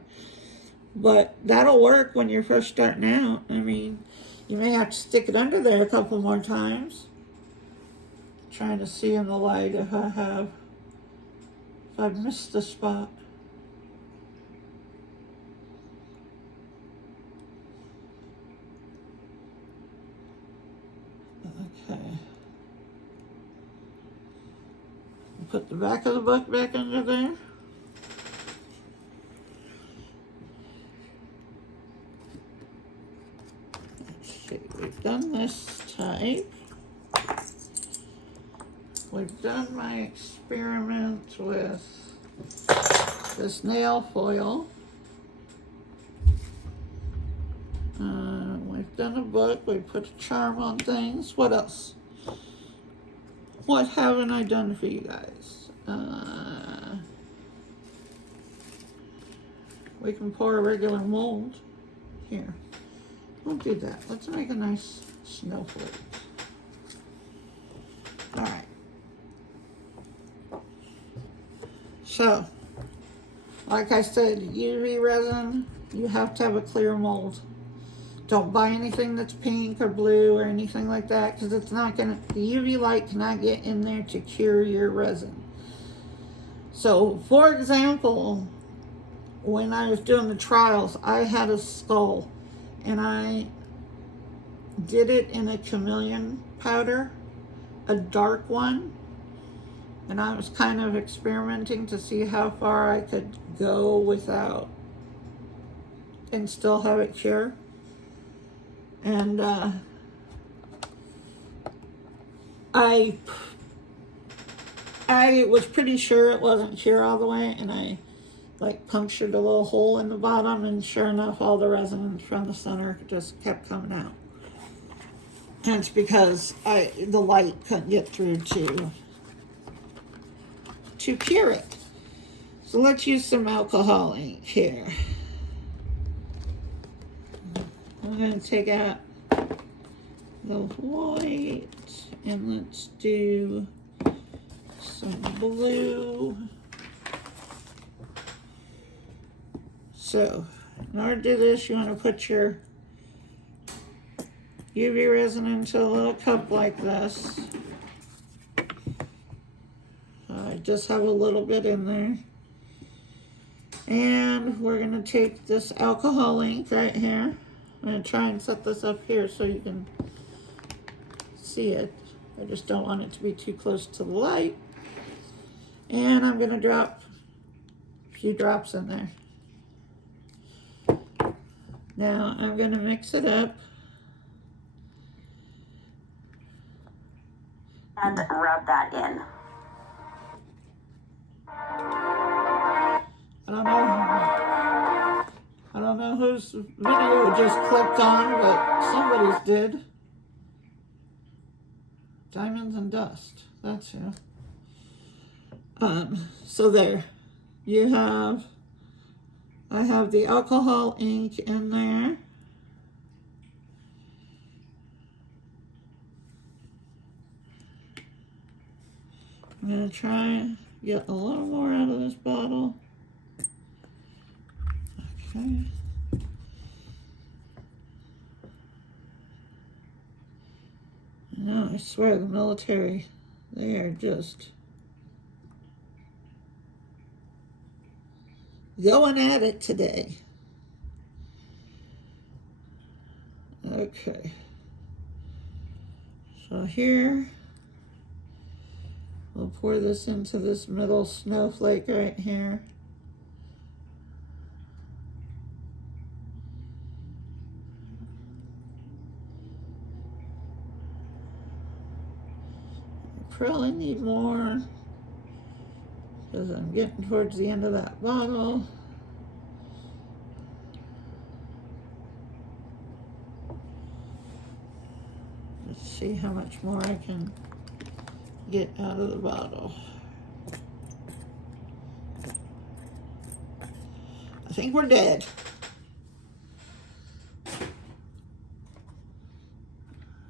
But that'll work when you're first starting out. I mean, you may have to stick it under there a couple more times. Trying to see in the light if I've missed the spot. Okay. Put the back of the book back under there. Let's see, we've done this type. We've done my experiment with this nail foil. We've done a book. We put a charm on things. What else? What haven't I done for you guys? We can pour a regular mold. Here. We'll do that. Let's make a nice snowflake. All right. So, like I said, UV resin, you have to have a clear mold. Don't buy anything that's pink or blue or anything like that, because it's not gonna, the UV light cannot get in there to cure your resin. So, for example, when I was doing the trials, I had a skull, and I did it in a chameleon powder, a dark one. And I was kind of experimenting to see how far I could go without and still have it cure. And I was pretty sure it wasn't cure all the way, and I punctured a little hole in the bottom, and sure enough, all the resin from the center just kept coming out. And it's because the light couldn't get through to cure it. So let's use some alcohol ink here. I'm going to take out the white and let's do some blue. So in order to do this, you want to put your UV resin into a little cup like this. I just have a little bit in there. And we're going to take this alcohol ink right here. I'm going to try and set this up here so you can see it. I just don't want it to be too close to the light. And I'm going to drop a few drops in there. Now I'm going to mix it up. And rub that in. I don't know whose video just clicked on, but somebody's did. Diamonds and Dust. That's who. So there. I have the alcohol ink in there. I'm going to try and get a little more out of this bottle. Okay. No, I swear the military, they are just going at it today. Okay. So here, we'll pour this into this middle snowflake right here. Probably need more because I'm getting towards the end of that bottle. Let's see how much more I can get out of the bottle. I think we're dead.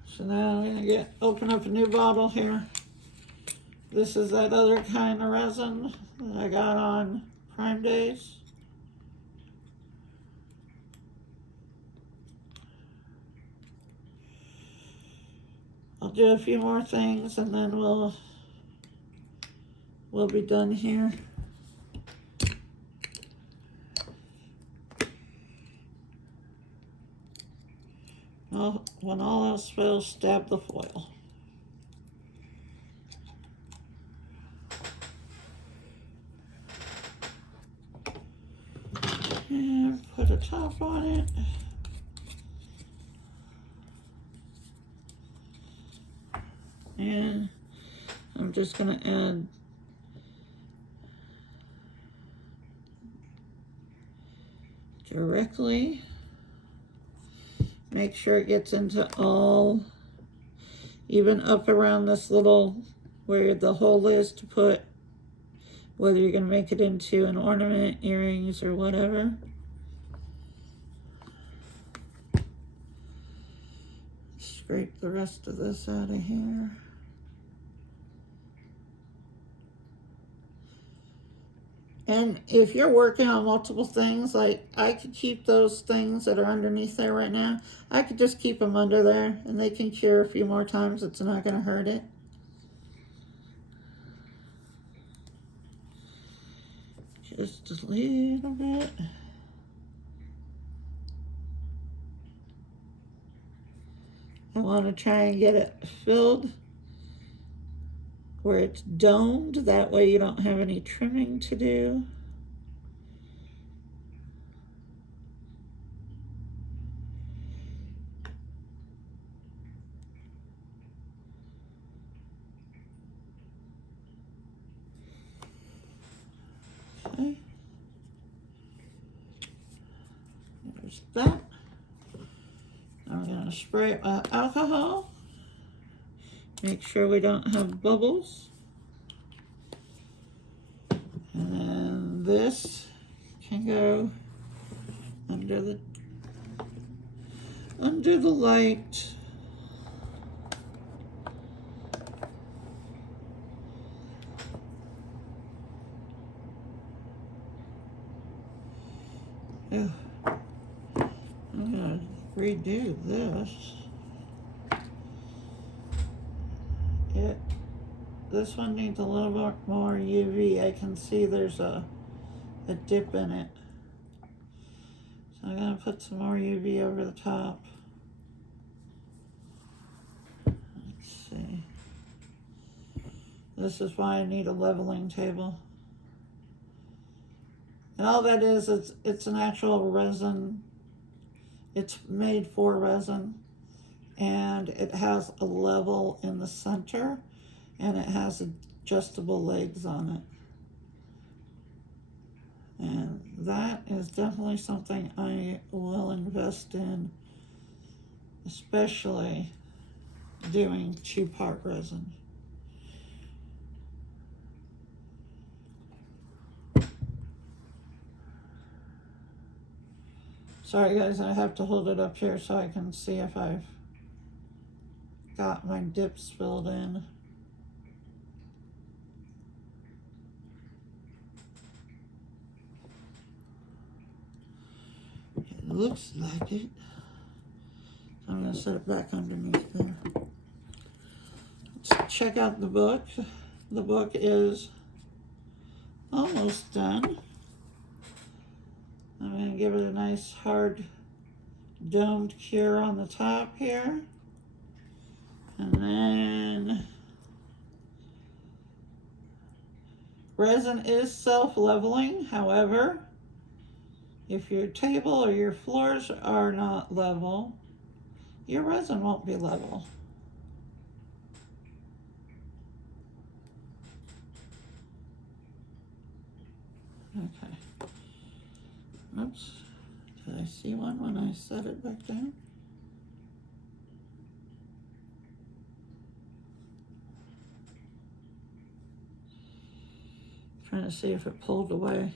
So now I'm gonna open up a new bottle here. This is that other kind of resin that I got on Prime Days. I'll do a few more things and then we'll be done here. Well, when all else fails, stab the foil. And put a top on it. And I'm just gonna add directly. Make sure it gets into all, even up around this little, where the hole is to put, whether you're gonna make it into an ornament, earrings, or whatever. Scrape the rest of this out of here. And if you're working on multiple things, like I could keep those things that are underneath there right now, I could just keep them under there and they can cure a few more times. It's not going to hurt it. Just a little bit. I want to try and get it filled where it's domed. That way you don't have any trimming to do. Okay. There's that. I'm going to spray it with alcohol. Make sure we don't have bubbles. And then this can go under the light. Oh, I'm gonna redo this. This one needs a little bit more UV. I can see there's a dip in it. So I'm gonna put some more UV over the top. Let's see. This is why I need a leveling table. And all that is, it's an actual resin. It's made for resin. And it has a level in the center. And it has adjustable legs on it. And that is definitely something I will invest in, especially doing 2-part resin. Sorry guys, I have to hold it up here so I can see if I've got my dips filled in. It looks like it. I'm going to set it back underneath there. check out the book. The book is almost done. I'm going to give it a nice hard domed cure on the top here. And then resin is self-leveling. However, if your table or your floors are not level, your resin won't be level. Okay. Oops. Did I see one when I set it back down? Trying to see if it pulled away.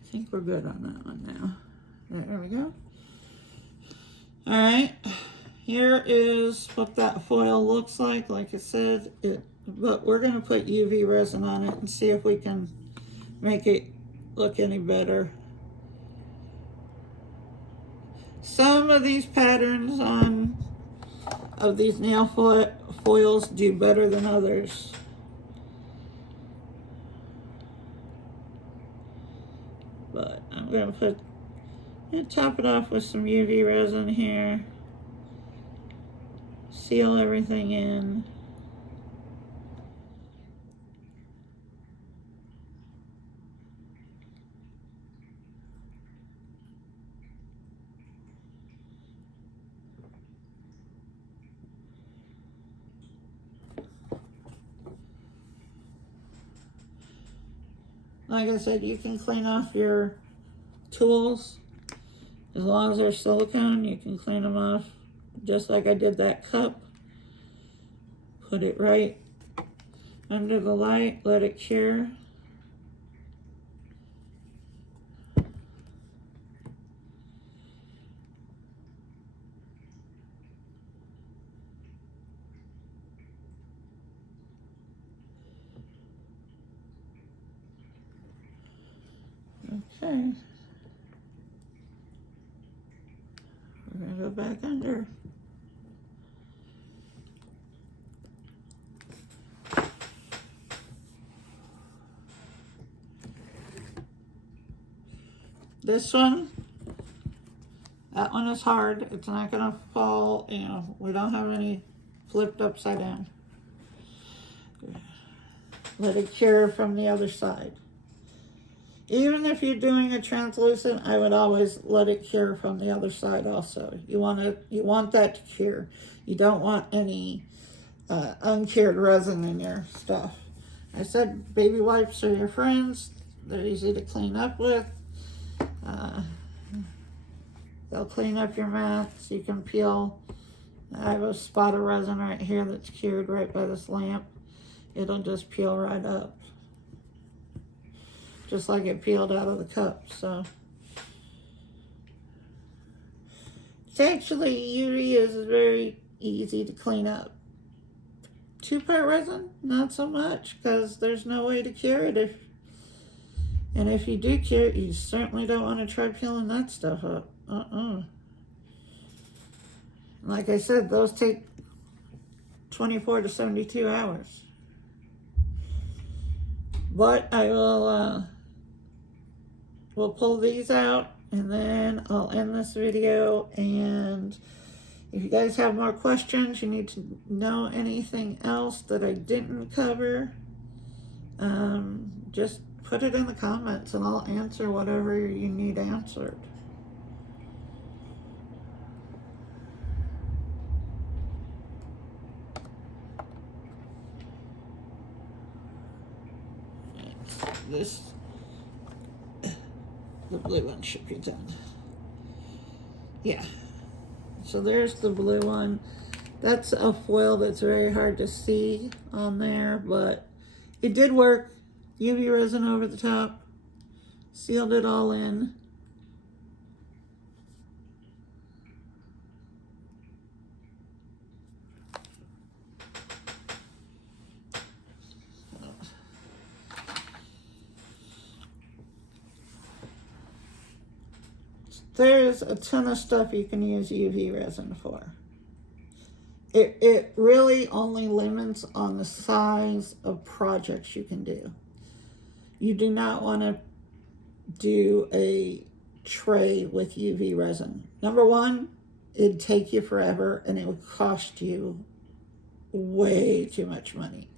I think we're good on that one now. There we go. All right, here is what that foil looks like. Like I said, but we're gonna put UV resin on it and see if we can make it look any better. Some of these patterns of these nail foils do better than others. But I'm gonna top it off with some UV resin here. Seal everything in. Like I said, you can clean off your tools. As long as they're silicone, you can clean them off just like I did that cup. Put it right under the light, let it cure. Okay. We're gonna go back under. This one, that one is hard. It's not gonna fall, you know, we don't have any flipped upside down. Let it cure from the other side. Even if you're doing a translucent, I would always let it cure from the other side also. You want that to cure. You don't want any uncured resin in your stuff. I said baby wipes are your friends. They're easy to clean up with. They'll clean up your mats. You can peel. I have a spot of resin right here that's cured right by this lamp. It'll just peel right up. Just like it peeled out of the cup, so. It's actually, UV is very easy to clean up. 2-part resin, not so much, because there's no way to cure it. And if you do cure it, you certainly don't want to try peeling that stuff up. Like I said, those take 24 to 72 hours. But I will pull these out, and then I'll end this video. And if you guys have more questions, you need to know anything else that I didn't cover, just put it in the comments and I'll answer whatever you need answered. The blue one should be done. Yeah. So there's the blue one. That's a foil that's very hard to see on there, but it did work. UV resin over the top. Sealed it all in. there's a ton of stuff you can use UV resin for. It really only limits on the size of projects you can do. You do not want to do a tray with UV resin. Number one, it'd take you forever and it would cost you way too much money.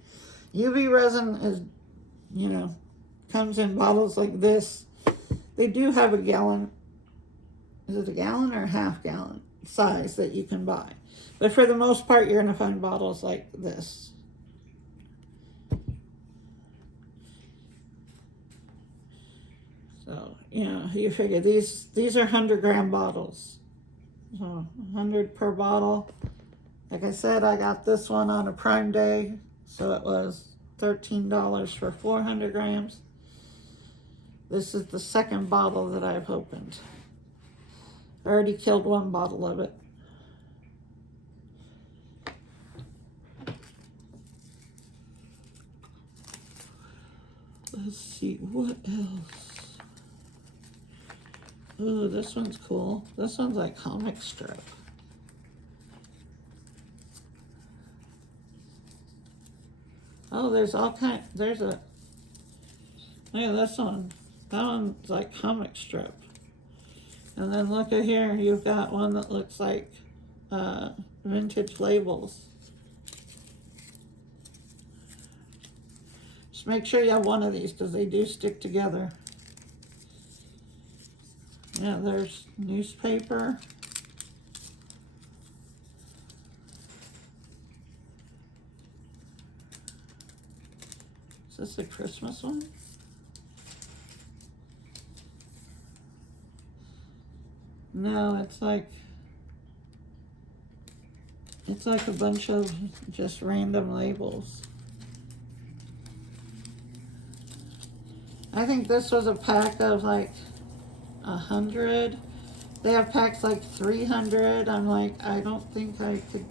UV resin is, comes in bottles like this. They do have a gallon. Is it a gallon or a half gallon size that you can buy? But for the most part, you're going to find bottles like this. So, you figure these are 100-gram bottles. So 100 per bottle. Like I said, I got this one on a Prime Day. So it was $13 for 400 grams. This is the second bottle that I've opened. I already killed one bottle of it. Let's see, what else? Oh, this one's cool. This one's like comic strip. Oh, there's all kind. Look at this one. That one's like comic strip. And then look at here, you've got one that looks like vintage labels. Just make sure you have one of these because they do stick together. Yeah, there's newspaper. Is this a Christmas one? No, it's like a bunch of just random labels. I think this was a pack of like 100. They have packs like 300. I'm like, I don't think I could.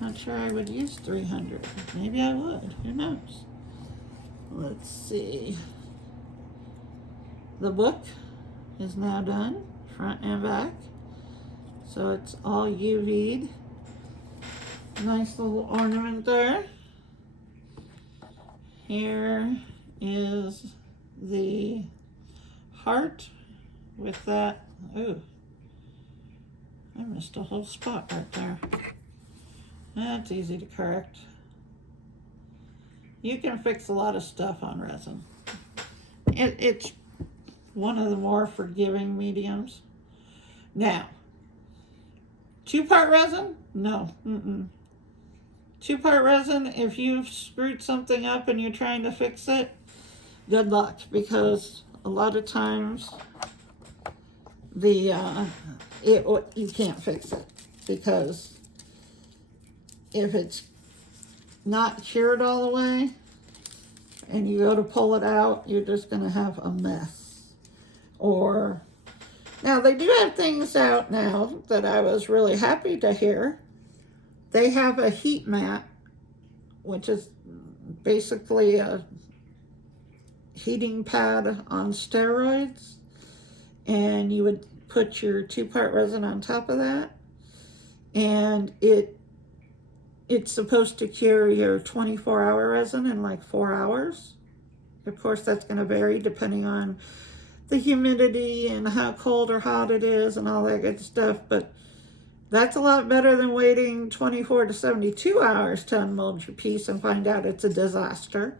Not sure I would use 300. Maybe I would. Who knows? Let's see. The book is now done, front and back. So it's all UV'd. Nice little ornament there. Here is the heart with that. Ooh, I missed a whole spot right there. That's easy to correct. You can fix a lot of stuff on resin. It's one of the more forgiving mediums. Now, 2-part resin? No. 2-part resin, if you've screwed something up and you're trying to fix it, good luck, because a lot of times you can't fix it, because if it's not cured all the way and you go to pull it out, you're just going to have a mess. Or now they do have things out now that I was really happy to hear. They have a heat mat, which is basically a heating pad on steroids, and you would put your 2-part resin on top of that, and it's supposed to cure your 24-hour resin in like 4 hours. Of course, that's going to vary depending on the humidity and how cold or hot it is and all that good stuff, but that's a lot better than waiting 24 to 72 hours to unmold your piece and find out it's a disaster.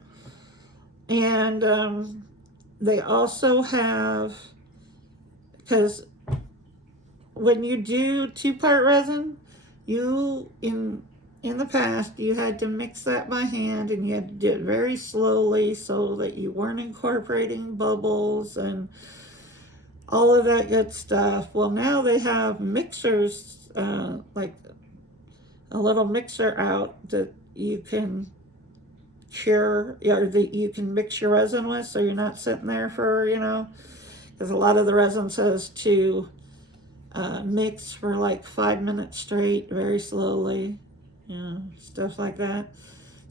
And they also have, because when you do 2-part resin, in the past, you had to mix that by hand, and you had to do it very slowly so that you weren't incorporating bubbles and all of that good stuff. Well, now they have mixers, like a little mixer out that you can cure, or that you can mix your resin with, so you're not sitting there for, because a lot of the resin says to mix for like 5 minutes straight, very slowly. Stuff like that.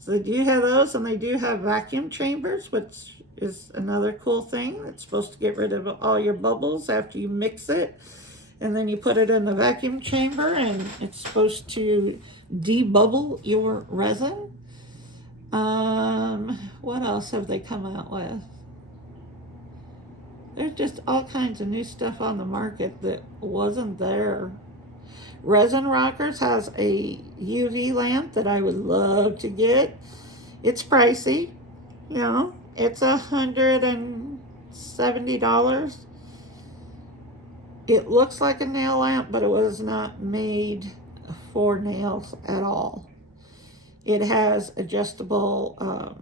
So they do have those, and they do have vacuum chambers, which is another cool thing. It's supposed to get rid of all your bubbles after you mix it. And then you put it in the vacuum chamber and it's supposed to debubble your resin. What else have they come out with? There's just all kinds of new stuff on the market that wasn't there. Resin Rockers has a UV lamp that I would love to get. It's pricey, you know. It's $170. It looks like a nail lamp, but it was not made for nails at all. It has adjustable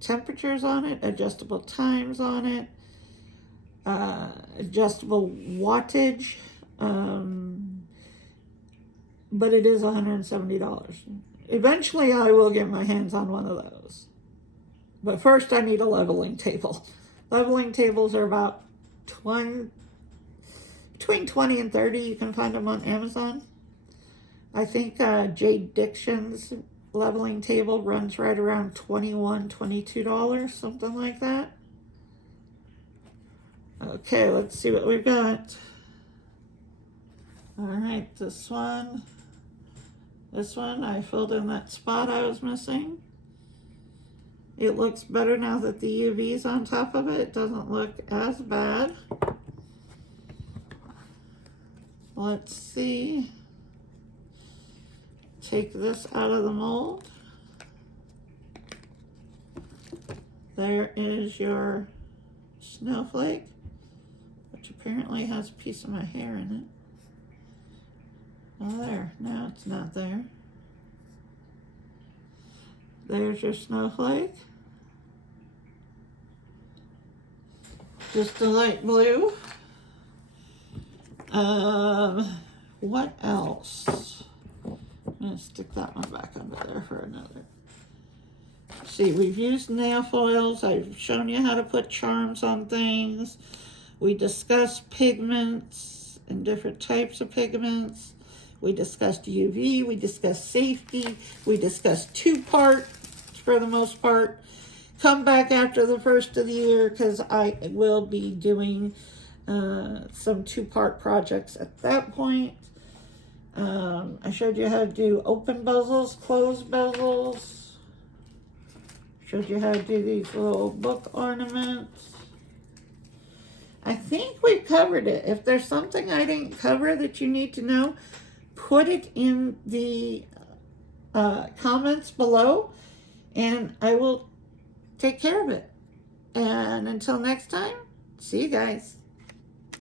temperatures on it, adjustable times on it, adjustable wattage, but it is $170. Eventually I will get my hands on one of those. But first I need a leveling table. Leveling tables are about between 20 and 30. You can find them on Amazon. I think Jade Dixon's leveling table runs right around $21, $22, something like that. Okay, let's see what we've got. All right, this one I filled in that spot I was missing. It looks better now that the UV's on top of it. It doesn't look as bad. Let's see. Take this out of the mold. There is your snowflake, which apparently has a piece of my hair in it. Oh, there. Now it's not there. There's your snowflake. Just a light blue. What else? I'm gonna stick that one back under there for another. See, we've used nail foils. I've shown you how to put charms on things. We discussed pigments and different types of pigments. We discussed UV, we discussed safety, we discussed two-part for the most part. Come back after the first of the year because I will be doing some two-part projects at that point. I showed you how to do open bezels, closed bezels. Showed you how to do these little book ornaments. I think we covered it. If there's something I didn't cover that you need to know, put it in the comments below and I will take care of it. And until next time, see you guys.